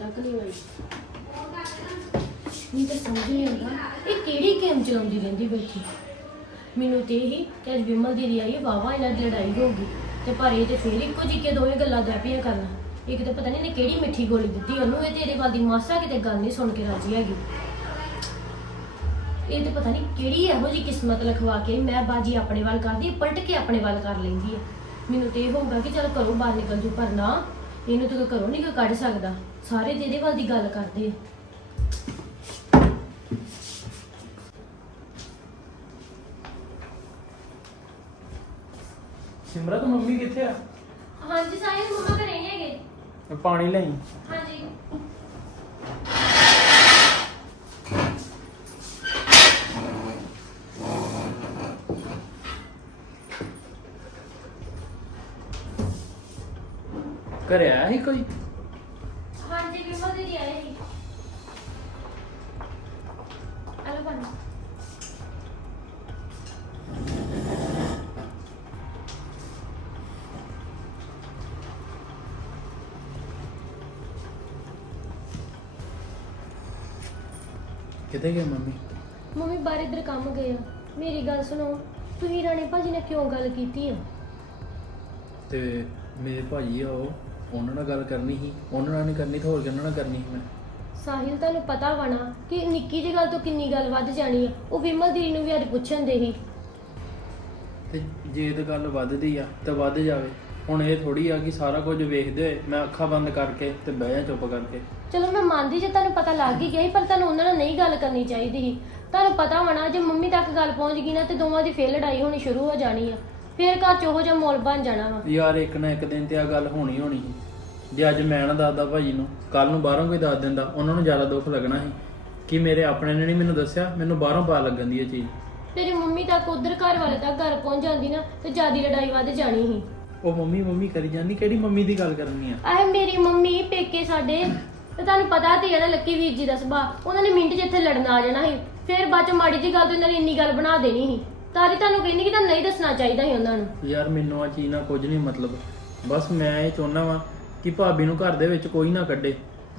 ਤੱਕ ਨਹੀਂ ਆਈ ਨਹੀਂ ਤਾਂ ਸਮਝ ਨਹੀਂ ਆਉਂਦਾ ਇਹ ਕਿਹੜੀ ਗੇਮ ਚਲਾਉਂਦੀ ਰਹਿੰਦੀ ਬੈਠੀ ਮੈਨੂੰ ਤੇ ਹੀ ਕਿ ਅੱਜ ਦੀ ਰਹੀ ਆਈ ਵਾਵਾ ਇਹਨਾਂ ਦੀ ਲੜਾਈ ਹੋ ਗਈ ਤੇ ਪਰ ਇਹ ਤੇ ਫੇਰ ਇੱਕੋ ਜਿੱਕੇ ਦੋਵੇਂ ਗੱਲਾਂ ਦੱਪੀਆਂ ਕਰਨਾ ਇੱਕ ਤੇ ਪਤਾ ਨਹੀਂ ਨੇ ਕਿਹੜੀ ਮਿੱਠੀ ਗੋਲੀ ਦਿੱਤੀ ਉਹਨੂੰ ਇਹ ਤੇ ਇਹਦੇ ਵੱਲ ਦੀ ਮਾਸਾ ਕਿਤੇ ਗੱਲ ਨਹੀਂ ਸੁਣ ਕੇ ਰਾਜੀ ਹੈਗੀ ਇਹ ਤੇ ਪਤਾ ਨਹੀਂ ਕਿਹੜੀ ਇਹੋ ਜੀ ਕਿਸਮਤ ਲਖਵਾ ਕੇ ਮੈਂ ਬਾਜੀ ਆਪਣੇ ਵੱਲ ਕਰਦੀ ਪਲਟ ਕੇ ਆਪਣੇ ਵੱਲ ਕਰ ਲੈਂਦੀ ਹੈ ਮੈਨੂੰ ਤੇ ਇਹ ਹੋਊਗਾ ਕਿ ਚਲ ਘਰੋਂ ਬਾਹਰ ਨਿਕਲ ਜੂ ਪਰ ਨਾ ਇਹਨੂੰ ਤੂੰ ਘਰੋਂ ਨਹੀਂ ਕੱਢ ਸਕਦਾ ਸਾਰੇ ਦੇਦੇ ਵਾਲ ਦੀ ਗੱਲ ਕਰਦੇ ਸਿਮਰਤ ਮੰਮੀ ਕਿੱਥੇ ਆ ਹਾਂਜੀ ਸਾਹਿਬ ਮੰਮਾ ਘਰੇ ਨਹੀਂ ਹੈਗੇ ਪਾਣੀ ਲੈਣ ਹਾਂਜੀ ਕਰਿਆ ਹੀ ਕੋਈ ਕਿੱਥੇ ਗਏ ਮੰਮੀ ਮੰਮੀ ਬਾਹਰ ਇੱਧਰ ਕੰਮ ਗਏ ਆ ਮੇਰੀ ਗੱਲ ਸੁਣੋ ਤੁਸੀਂ ਰਾਣੀ ਭਾਜੀ ਨੇ ਕਿਉਂ ਗੱਲ ਕੀਤੀ ਆ ਤੇ ਮੇਰੇ ਭਾਜੀ ਆ ਉਹ ਉਹਨਾਂ ਨਾਲ ਗੱਲ ਕਰਨੀ ਸੀ ਉਹਨਾਂ ਨਾਲ ਨਹੀਂ ਕਰਨੀ ਤਾਂ ਹੋਰ ਕਿਹਨਾਂ ਨਾਲ ਕਰਨੀ ਮੈਂ ਸਾਹਿਲ ਤੁਹਾਨੂੰ ਪਤਾ ਵਣਾ ਕਿ ਨਿੱਕੀ ਜੀ ਗੱਲ ਤੋਂ ਕਿੰਨੀ ਗੱਲ ਵੱਧ ਜਾਣੀ ਆ ਉਹ ਵਿਮਲ ਦੀ ਨੂੰ ਵੀ ਅੱਜ ਪੁੱਛਣ ਦੇ ਹੀ ਤੇ ਜੇ ਇਹ ਗੱਲ ਵੱਧਦੀ ਆ ਤਾਂ ਵੱਧ ਜਾਵੇ ਹੁਣ ਇਹ ਥੋੜੀ ਆ ਕਿ ਸਾਰਾ ਕੁਝ ਵੇਖਦੇ ਮੈਂ ਅੱਖਾਂ ਬੰਦ ਕਰਕੇ ਤੇ ਬਹਿ ਜਾ ਚੁੱਪ ਕਰਕੇ ਚਲੋ ਮੈਂ ਮੰਨਦੀ ਜੇ ਤੁਹਾਨੂੰ ਪਤਾ ਲੱਗ ਗਿਆ ਹੀ ਪਰ ਤੁਹਾਨੂੰ ਉਹਨਾਂ ਨਾਲ ਨਹੀਂ ਗੱਲ ਕਰਨੀ ਚਾਹੀਦੀ ਸੀ ਤੁਹਾਨੂੰ ਪਤਾ ਹੋਣਾ ਜੇ ਮੰਮੀ ਤੱਕ ਗੱਲ ਪਹੁੰਚ ਗਈ ਨਾ ਤੇ ਦੋਵਾਂ ਦੀ ਫੇਰ ਲੜਾਈ ਹੋਣੀ ਸ਼ੁਰੂ ਹੋ ਜਾਣੀ ਆ ਫੇਰ ਘਰ ਚ ਉਹੋ ਜਿਹਾ ਮੋਲ ਬਣ ਜਾਣਾ ਵਾ ਯਾਰ ਇੱਕ ਨਾ ਇੱਕ ਦਿਨ ਤੇ ਆ ਗੱਲ ਹੋਣੀ ਹੋਣੀ ਜੇ ਅੱਜ ਮੈਂ ਨਾ ਦੱਸਦਾ ਭਾਈ ਨੂੰ ਕੱਲ ਨੂੰ ਬਾਹਰੋਂ ਕੋਈ ਦੱਸ ਦਿੰਦਾ ਉਹਨਾਂ ਨੂੰ ਜ਼ਿਆਦਾ ਦੁੱਖ ਲੱਗਣਾ ਸੀ ਕਿ ਮੇਰੇ ਆਪਣੇ ਨੇ ਨਹੀਂ ਮੈਨੂੰ ਦੱਸਿਆ ਮੈਨੂੰ ਬਾਹਰੋਂ ਪਾ ਲੱਗਣ ਦੀ ਇਹ ਚੀਜ਼ ਤੇਰੀ ਮੰਮੀ ਤੱਕ ਉਧਰ ਘਰ ਵਾਲੇ ਤੱਕ ਘਰ ਪਹੁੰਚ ਜਾਂਦੀ ਨਾ ਤੇ ਜਿਆਦੀ ਲੜਾਈ ਵੱਧ ਜਾਣੀ ਸੀ ਉਹ ਮੰਮੀ ਮੰਮੀ ਕਰੀ ਜਾਂਦੀ ਕਿਹੜੀ ਮੰਮੀ ਦੀ ਗੱਲ ਕਰਨੀ ਆ ਆਹ ਮੇਰੀ ਮੰਮੀ ਪੇਕੇ ਸਾਡੇ ਤੇ ਤੁਹਾਨੂੰ ਪਤਾ ਤੇ ਹੈ ਲੱਕੀ ਵੀਰ ਜੀ ਦਾ ਸੁਭਾਅ ਉਹਨਾਂ ਨੇ ਮਿੰਟ ਜਿੱਥੇ ਲੜਨਾ ਆ ਜਾਣਾ ਸੀ ਫਿਰ ਬਾਅਦ ਚ ਮਾੜੀ ਜੀ ਗੱਲ ਤੇ ਉਹਨਾਂ ਨੇ ਇੰਨੀ ਗੱਲ ਬਣਾ ਦੇਣੀ ਸੀ ਤਾਂ ਜੀ ਤੁਹਾਨੂੰ ਕਹਿੰਦੀ ਕਿ ਤਾਂ ਨਹੀਂ ਦੱਸਣਾ ਚਾਹੀਦਾ ਸੀ ਉਹਨਾਂ ਨੂੰ ਯਾਰ ਮੈਨੂੰ ਆ ਚੀਜ਼ ਨਾਲ ਕੁਝ ਨਹੀਂ ਮਤਲਬ ਬਸ ਮੈਂ ਇਹ ਚਾਹੁੰਦਾ ਵਾਂ ਕਿ ਭਾਬੀ ਨੂੰ ਘਰ ਦੇ ਵਿੱਚ ਕੋਈ ਨਾ ਕੱਢੇ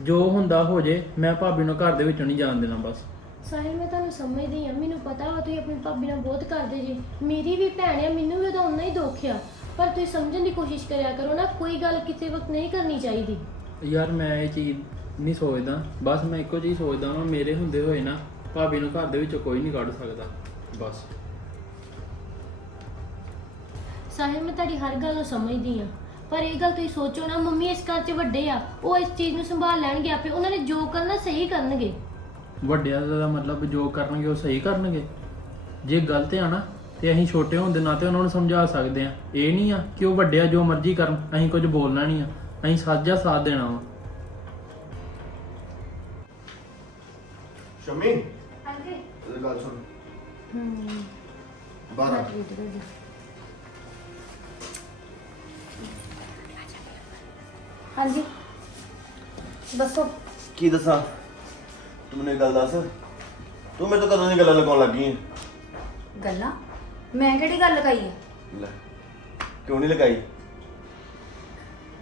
ਜੋ ਹੁੰਦਾ ਹੋ ਜੇ ਮੈਂ ਭਾਬੀ ਨੂੰ ਘਰ ਦੇ ਵਿੱਚ ਨਹੀਂ ਜਾਣ ਦੇਣਾ ਬਸ ਸਾਹਿਬ ਮੈਂ ਤੁਹਾਨੂੰ ਸਮਝਦੀ ਹਾਂ ਮੈਨੂੰ ਪਤਾ ਵਾ ਤੁਸੀਂ ਆਪਣੀ ਭਾਬੀ ਨਾਲ ਬਹੁਤ ਕਰਦੇ ਜੀ ਮੇਰੀ ਵੀ ਭੈਣ ਹੈ ਮੈਨੂੰ ਵੀ ਤਾਂ ਉਹਨਾਂ ਹੀ ਦੁੱਖ ਆ ਪਰ ਤੁਸੀਂ ਸਮਝਣ ਦੀ ਕੋਸ਼ਿਸ਼ ਕਰਿਆ ਕਰੋ ਨਾ ਕੋਈ ਗੱਲ ਕਿਸੇ ਵਕਤ ਨਹੀਂ ਕਰਨੀ ਚਾਹੀਦੀ ਯਾਰ ਮੈਂ ਇਹ ਚੀਜ਼ ਨਹੀਂ ਸੋਚਦਾ ਬਸ ਮੈਂ ਇੱਕੋ ਜਿਹੀ ਸੋਚਦਾ ਵਾਂ ਮੇਰੇ ਹੁੰਦੇ ਹੋਏ ਨਾ ਭਾਬੀ ਨੂੰ ਘਰ ਦੇ ਵਿੱਚੋਂ ਕੋਈ ਨਹੀਂ ਕੱਢ ਸਕਦਾ ਬਸ ਸਾਹਿਬ ਮੈਂ ਤੁਹਾਡੀ ਹਰ ਗੱਲ ਨੂੰ ਸਮਝਦੀ ਆ ਪਰ ਇਹ ਗੱਲ ਤੁਸੀਂ ਸੋਚੋ ਨਾ ਮੰਮੀ ਇਸ ਘਰ 'ਚ ਵੱਡੇ ਆ ਉਹ ਇਸ ਚੀਜ਼ ਨੂੰ ਸੰਭਾਲ ਲੈਣਗੇ ਆਪੇ ਉਹਨਾਂ ਨੇ ਜੋ ਕਰਨਾ ਸਹੀ ਕਰਨਗੇ ਵੱਡਿਆਂ ਦਾ ਮਤਲਬ ਜੋ ਕਰਨਗੇ ਉਹ ਸਹੀ ਕਰਨਗੇ ਜੇ ਗਲਤ ਆ ਨਾ ਤੇ ਅਸੀਂ ਛੋਟੇ ਹੁੰਦੇ ਨਾ ਤੇ ਉਹਨਾਂ ਨੂੰ ਸਮਝਾ ਸਕਦੇ ਆ ਇਹ ਨਹੀਂ ਆ ਕਿ ਉਹ ਵੱਡਿਆ ਜੋ ਮਰਜ਼ੀ ਕਰਨ ਅਸੀਂ ਕੁਝ ਬੋਲਣਾ ਨਹੀਂ ਆ ਅਸੀਂ ਸਾਜਾ ਸਾਥ ਦੇਣਾ ਵਾ ਸ਼ਮੀ ਹਾਂਜੀ ਇਹ ਗੱਲ ਸੁਣ ਹੂੰ ਬਾਰਾ ਹਾਂਜੀ ਦੱਸੋ ਕੀ ਦੱਸਾਂ ਤੂੰ ਮੈਨੂੰ ਗੱਲ ਦੱਸ ਤੂੰ ਮੇਰੇ ਤੋਂ ਕਦੋਂ ਦੀ ਗੱਲਾਂ ਲਗਾਉਣ ਲੱਗੀ ਹੈ ਗੱਲਾਂ ਮੈਂ ਕਿਹੜੀ ਗੱਲ ਲਗਾਈ ਹੈ ਲੈ ਕਿਉਂ ਨਹੀਂ ਲਗਾਈ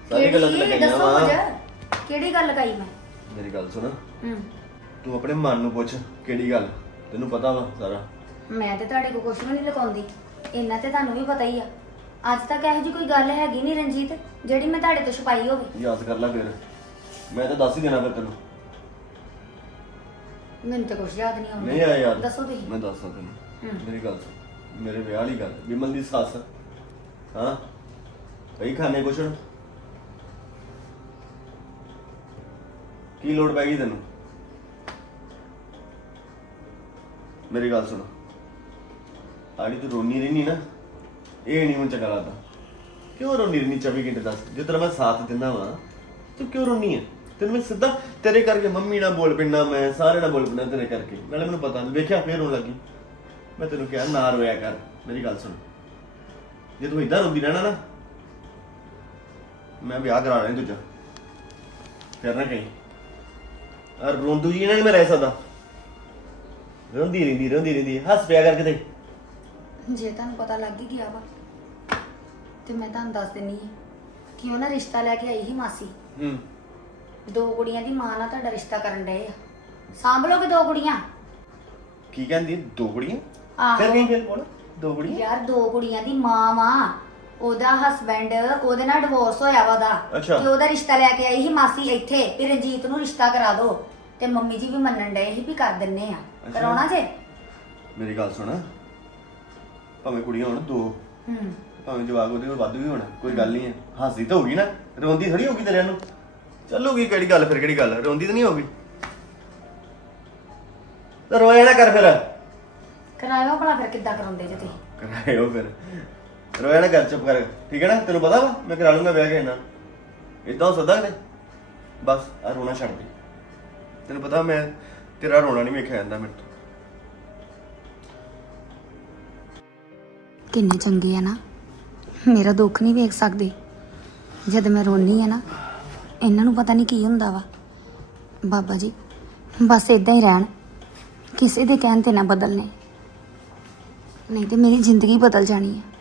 ਸਾਰੀ ਗੱਲਾਂ ਲਗਾਈਆਂ ਵਾ ਕਿਹੜੀ ਗੱਲ ਲਗਾਈ ਮੈਂ ਮੇਰੀ ਗੱਲ ਸੁਣ ਹੂੰ ਤੂੰ ਆਪਣੇ ਮਨ ਨੂੰ ਪੁੱਛ ਕਿਹੜੀ ਗੱਲ ਤੈਨੂੰ ਪਤਾ ਵਾ ਸਾਰਾ ਮੈਂ ਤੇ ਤੁਹਾਡੇ ਕੋ ਕੁਝ ਨਹੀਂ ਲਕਾਉਂਦੀ ਇੰਨਾ ਤੇ ਤੁਹਾਨੂੰ ਵੀ ਪਤਾ ਹੀ ਆ ਅੱਜ ਤੱਕ ਇਹ ਜੀ ਕੋਈ ਗੱਲ ਹੈਗੀ ਨਹੀਂ ਰਣਜੀਤ ਜਿਹੜੀ ਮੈਂ ਤੁਹਾਡੇ ਤੋਂ ਛੁਪਾਈ ਹੋਵੇ ਯਾਦ ਕਰ ਲੈ ਫਿਰ ਮੈਂ ਤਾਂ ਦੱਸ ਹੀ ਦੇਣਾ ਫਿਰ ਤੈਨੂੰ ਮੈਨੂੰ ਤਾਂ ਕੁਝ ਯਾਦ ਨਹੀਂ ਆਉਂਦਾ ਨਹੀਂ ਆ ਯਾਰ ਦੱਸੋ ਤੁਸੀਂ ਮੈਂ ਦੱਸਦਾ ਤੈਨੂੰ ਮੇਰੀ ਗੱਲ ਸੁਣ ਮੇਰੇ ਵਿਆਹ ਦੀ ਗੱਲ ਵਿਮਲ ਦੀ ਸੱਸ ਹਾਂ ਕਈ ਖਾਣੇ ਕੁਛ ਕੀ ਲੋੜ ਪੈ ਗਈ ਤੈਨੂੰ ਮੇਰੀ ਗੱਲ ਸੁਣ ਆੜੀ ਤੂੰ ਰੋਣੀ ਰਹਿਣੀ ਨਾ ਇਹ ਨਹੀਂ ਹੁਣ ਚੰਗਾ ਲੱਗਦਾ ਕਿਉਂ ਰੋਣੀ ਰਹਿਣੀ ਚਾਹੀ ਕਿੰਨੇ ਦੱਸ ਜੇ ਤੇਰਾ ਮੈਂ ਸਾਥ ਦਿੰਦਾ ਵਾਂ ਤੂੰ ਕਿਉਂ ਰੋਣੀ ਆ ਤੈਨੂੰ ਮੈਂ ਸਿੱਧਾ ਤੇਰੇ ਕਰਕੇ ਮੰਮੀ ਨਾਲ ਬੋਲ ਪਿੰਨਾ ਮੈਂ ਸਾਰੇ ਨਾਲ ਬੋਲ ਪਿੰਨਾ ਤੇਰੇ ਕਰਕੇ ਨਾਲੇ ਮੈਨੂੰ ਪਤਾ ਨਹੀਂ ਵੇਖਿਆ ਫੇਰ ਹੋਣ ਲੱਗੀ ਮੈਂ ਤੈਨੂੰ ਕਿਹਾ ਨਾ ਰੋਇਆ ਕਰ ਮੇਰੀ ਗੱਲ ਸੁਣ ਜੇ ਤੂੰ ਇਦਾਂ ਰੋਂਦੀ ਰਹਿਣਾ ਨਾ ਮੈਂ ਵਿਆਹ ਕਰਾ ਰਿਹਾ ਦੂਜਾ ਤੇਰੇ ਨਾਲ ਕਹੀਂ ਅਰ ਰੋਂਦੂ ਜੀ ਨਾਲ ਮੈਂ ਰਹਿ ਸਕਦਾ ਰੰਦੀ ਰੰਦੀ ਰੰਦੀ ਰਹਿੰਦੀ ਹੱਸ ਪਿਆ ਕਰ ਕਿਤੇ ਜੇ ਤੁਹਾਨੂੰ ਪਤਾ ਲੱਗ ਗਿਆ ਵਾ ਤੇ ਮੈਂ ਤੁਹਾਨੂੰ ਦੱਸ ਦਿੰਨੀ ਹਾਂ ਕਿ ਉਹ ਨਾ ਰਿਸ਼ਤਾ ਲੈ ਕੇ ਆਈ ਸੀ ਮਾਸੀ ਹੂੰ ਦੋ ਕੁੜੀਆਂ ਦੀ ਮਾਂ ਨਾਲ ਤੁਹਾਡਾ ਰਿਸ਼ਤਾ ਕਰਨ ਡਏ ਆ ਲੋ ਕਿ ਦੋ ਕੁੜੀਆਂ ਕੀ ਕਹਿੰਦੀ ਦੋ ਕੁੜੀਆਂ ਫਿਰ ਨਹੀਂ ਫਿਰ ਬੋਲ ਦੋ ਕੁੜੀਆਂ ਯਾਰ ਦੋ ਕੁੜੀਆਂ ਦੀ ਮਾਂ ਵਾ ਉਹਦਾ ਹਸਬੰਡ ਉਹਦੇ ਨਾਲ ਡਿਵੋਰਸ ਹੋਇਆ ਵਾ ਦਾ ਤੇ ਉਹਦਾ ਰਿਸ਼ਤਾ ਲੈ ਕੇ ਆਈ ਸੀ ਮਾਸੀ ਇੱਥੇ ਤੇ ਰਣਜੀਤ ਨੂੰ ਰਿਸ਼ਤਾ ਕਰਾ ਦੋ ਤੇ ਮੰਮੀ ਜੀ ਵੀ ਮੰਨਣ ਡਏ ਸੀ ਵੀ ਕਰ ਦਿੰਨੇ ਆ ਰੋਣਾ ਜੇ ਮੇਰੀ ਗੱਲ ਸੁਣਾ ਭਾਵੇਂ ਕੁੜੀਆਂ ਹੋਣ ਦੋ ਹੂੰ ਭਾਵੇਂ ਜਵਾਗ ਉਹਦੇ ਵੱਧ ਵੀ ਹੋਣ ਕੋਈ ਗੱਲ ਨਹੀਂ ਹੈ ਹਾਸੀ ਤਾਂ ਹੋਗੀ ਨਾ ਰੋਂਦੀ ਥੜੀ ਹੋਗੀ ਤੇਰੇ ਨੂੰ ਚੱਲੂਗੀ ਕਿਹੜੀ ਗੱਲ ਫਿਰ ਕਿਹੜੀ ਗੱਲ ਰੋਂਦੀ ਤਾਂ ਨਹੀਂ ਹੋਗੀ ਤਾਂ ਰੋਇਆ ਨਾ ਕਰ ਫਿਰ ਕਰਾਇਓ ਆਪਣਾ ਫਿਰ ਕਿੱਦਾਂ ਕਰਾਉਂਦੇ ਜੇ ਤੁਸੀਂ ਕਰਾਇਓ ਫਿਰ ਰੋਇਆ ਨਾ ਕਰ ਚੁੱਪ ਕਰ ਠੀਕ ਹੈ ਨਾ ਤੈਨੂੰ ਪਤਾ ਵਾ ਮੈਂ ਕਰਾ ਲੂੰਗਾ ਵਿਆਹ ਕੇ ਨਾ ਇਦਾਂ ਸਦਾ ਨੇ ਬਸ ਆ ਰੋਣਾ ਛੱਡ ਦੇ ਤੈਨੂੰ ਪਤਾ ਮੈਂ ਤੇਰਾ ਰੋਣਾ ਨਹੀਂ ਵੇਖਿਆ ਜਾਂਦਾ ਮੇਰੇ ਕਿੰਨੇ ਚੰਗੇ ਆ ਨਾ ਮੇਰਾ ਦੁੱਖ ਨਹੀਂ ਵੇਖ ਸਕਦੇ ਜਦ ਮੈਂ ਰੋਣੀ ਆ ਨਾ ਇਹਨਾਂ ਨੂੰ ਪਤਾ ਨਹੀਂ ਕੀ ਹੁੰਦਾ ਵਾ ਬਾਬਾ ਜੀ ਬਸ ਇਦਾਂ ਹੀ ਰਹਿਣ ਕਿਸੇ ਦੇ ਕਹਿਣ ਤੇ ਨਾ ਬਦਲਨੇ ਨਹੀਂ ਤੇ ਮੇਰੀ ਜ਼ਿੰਦਗੀ ਬਦਲ ਜਾਣੀ ਹੈ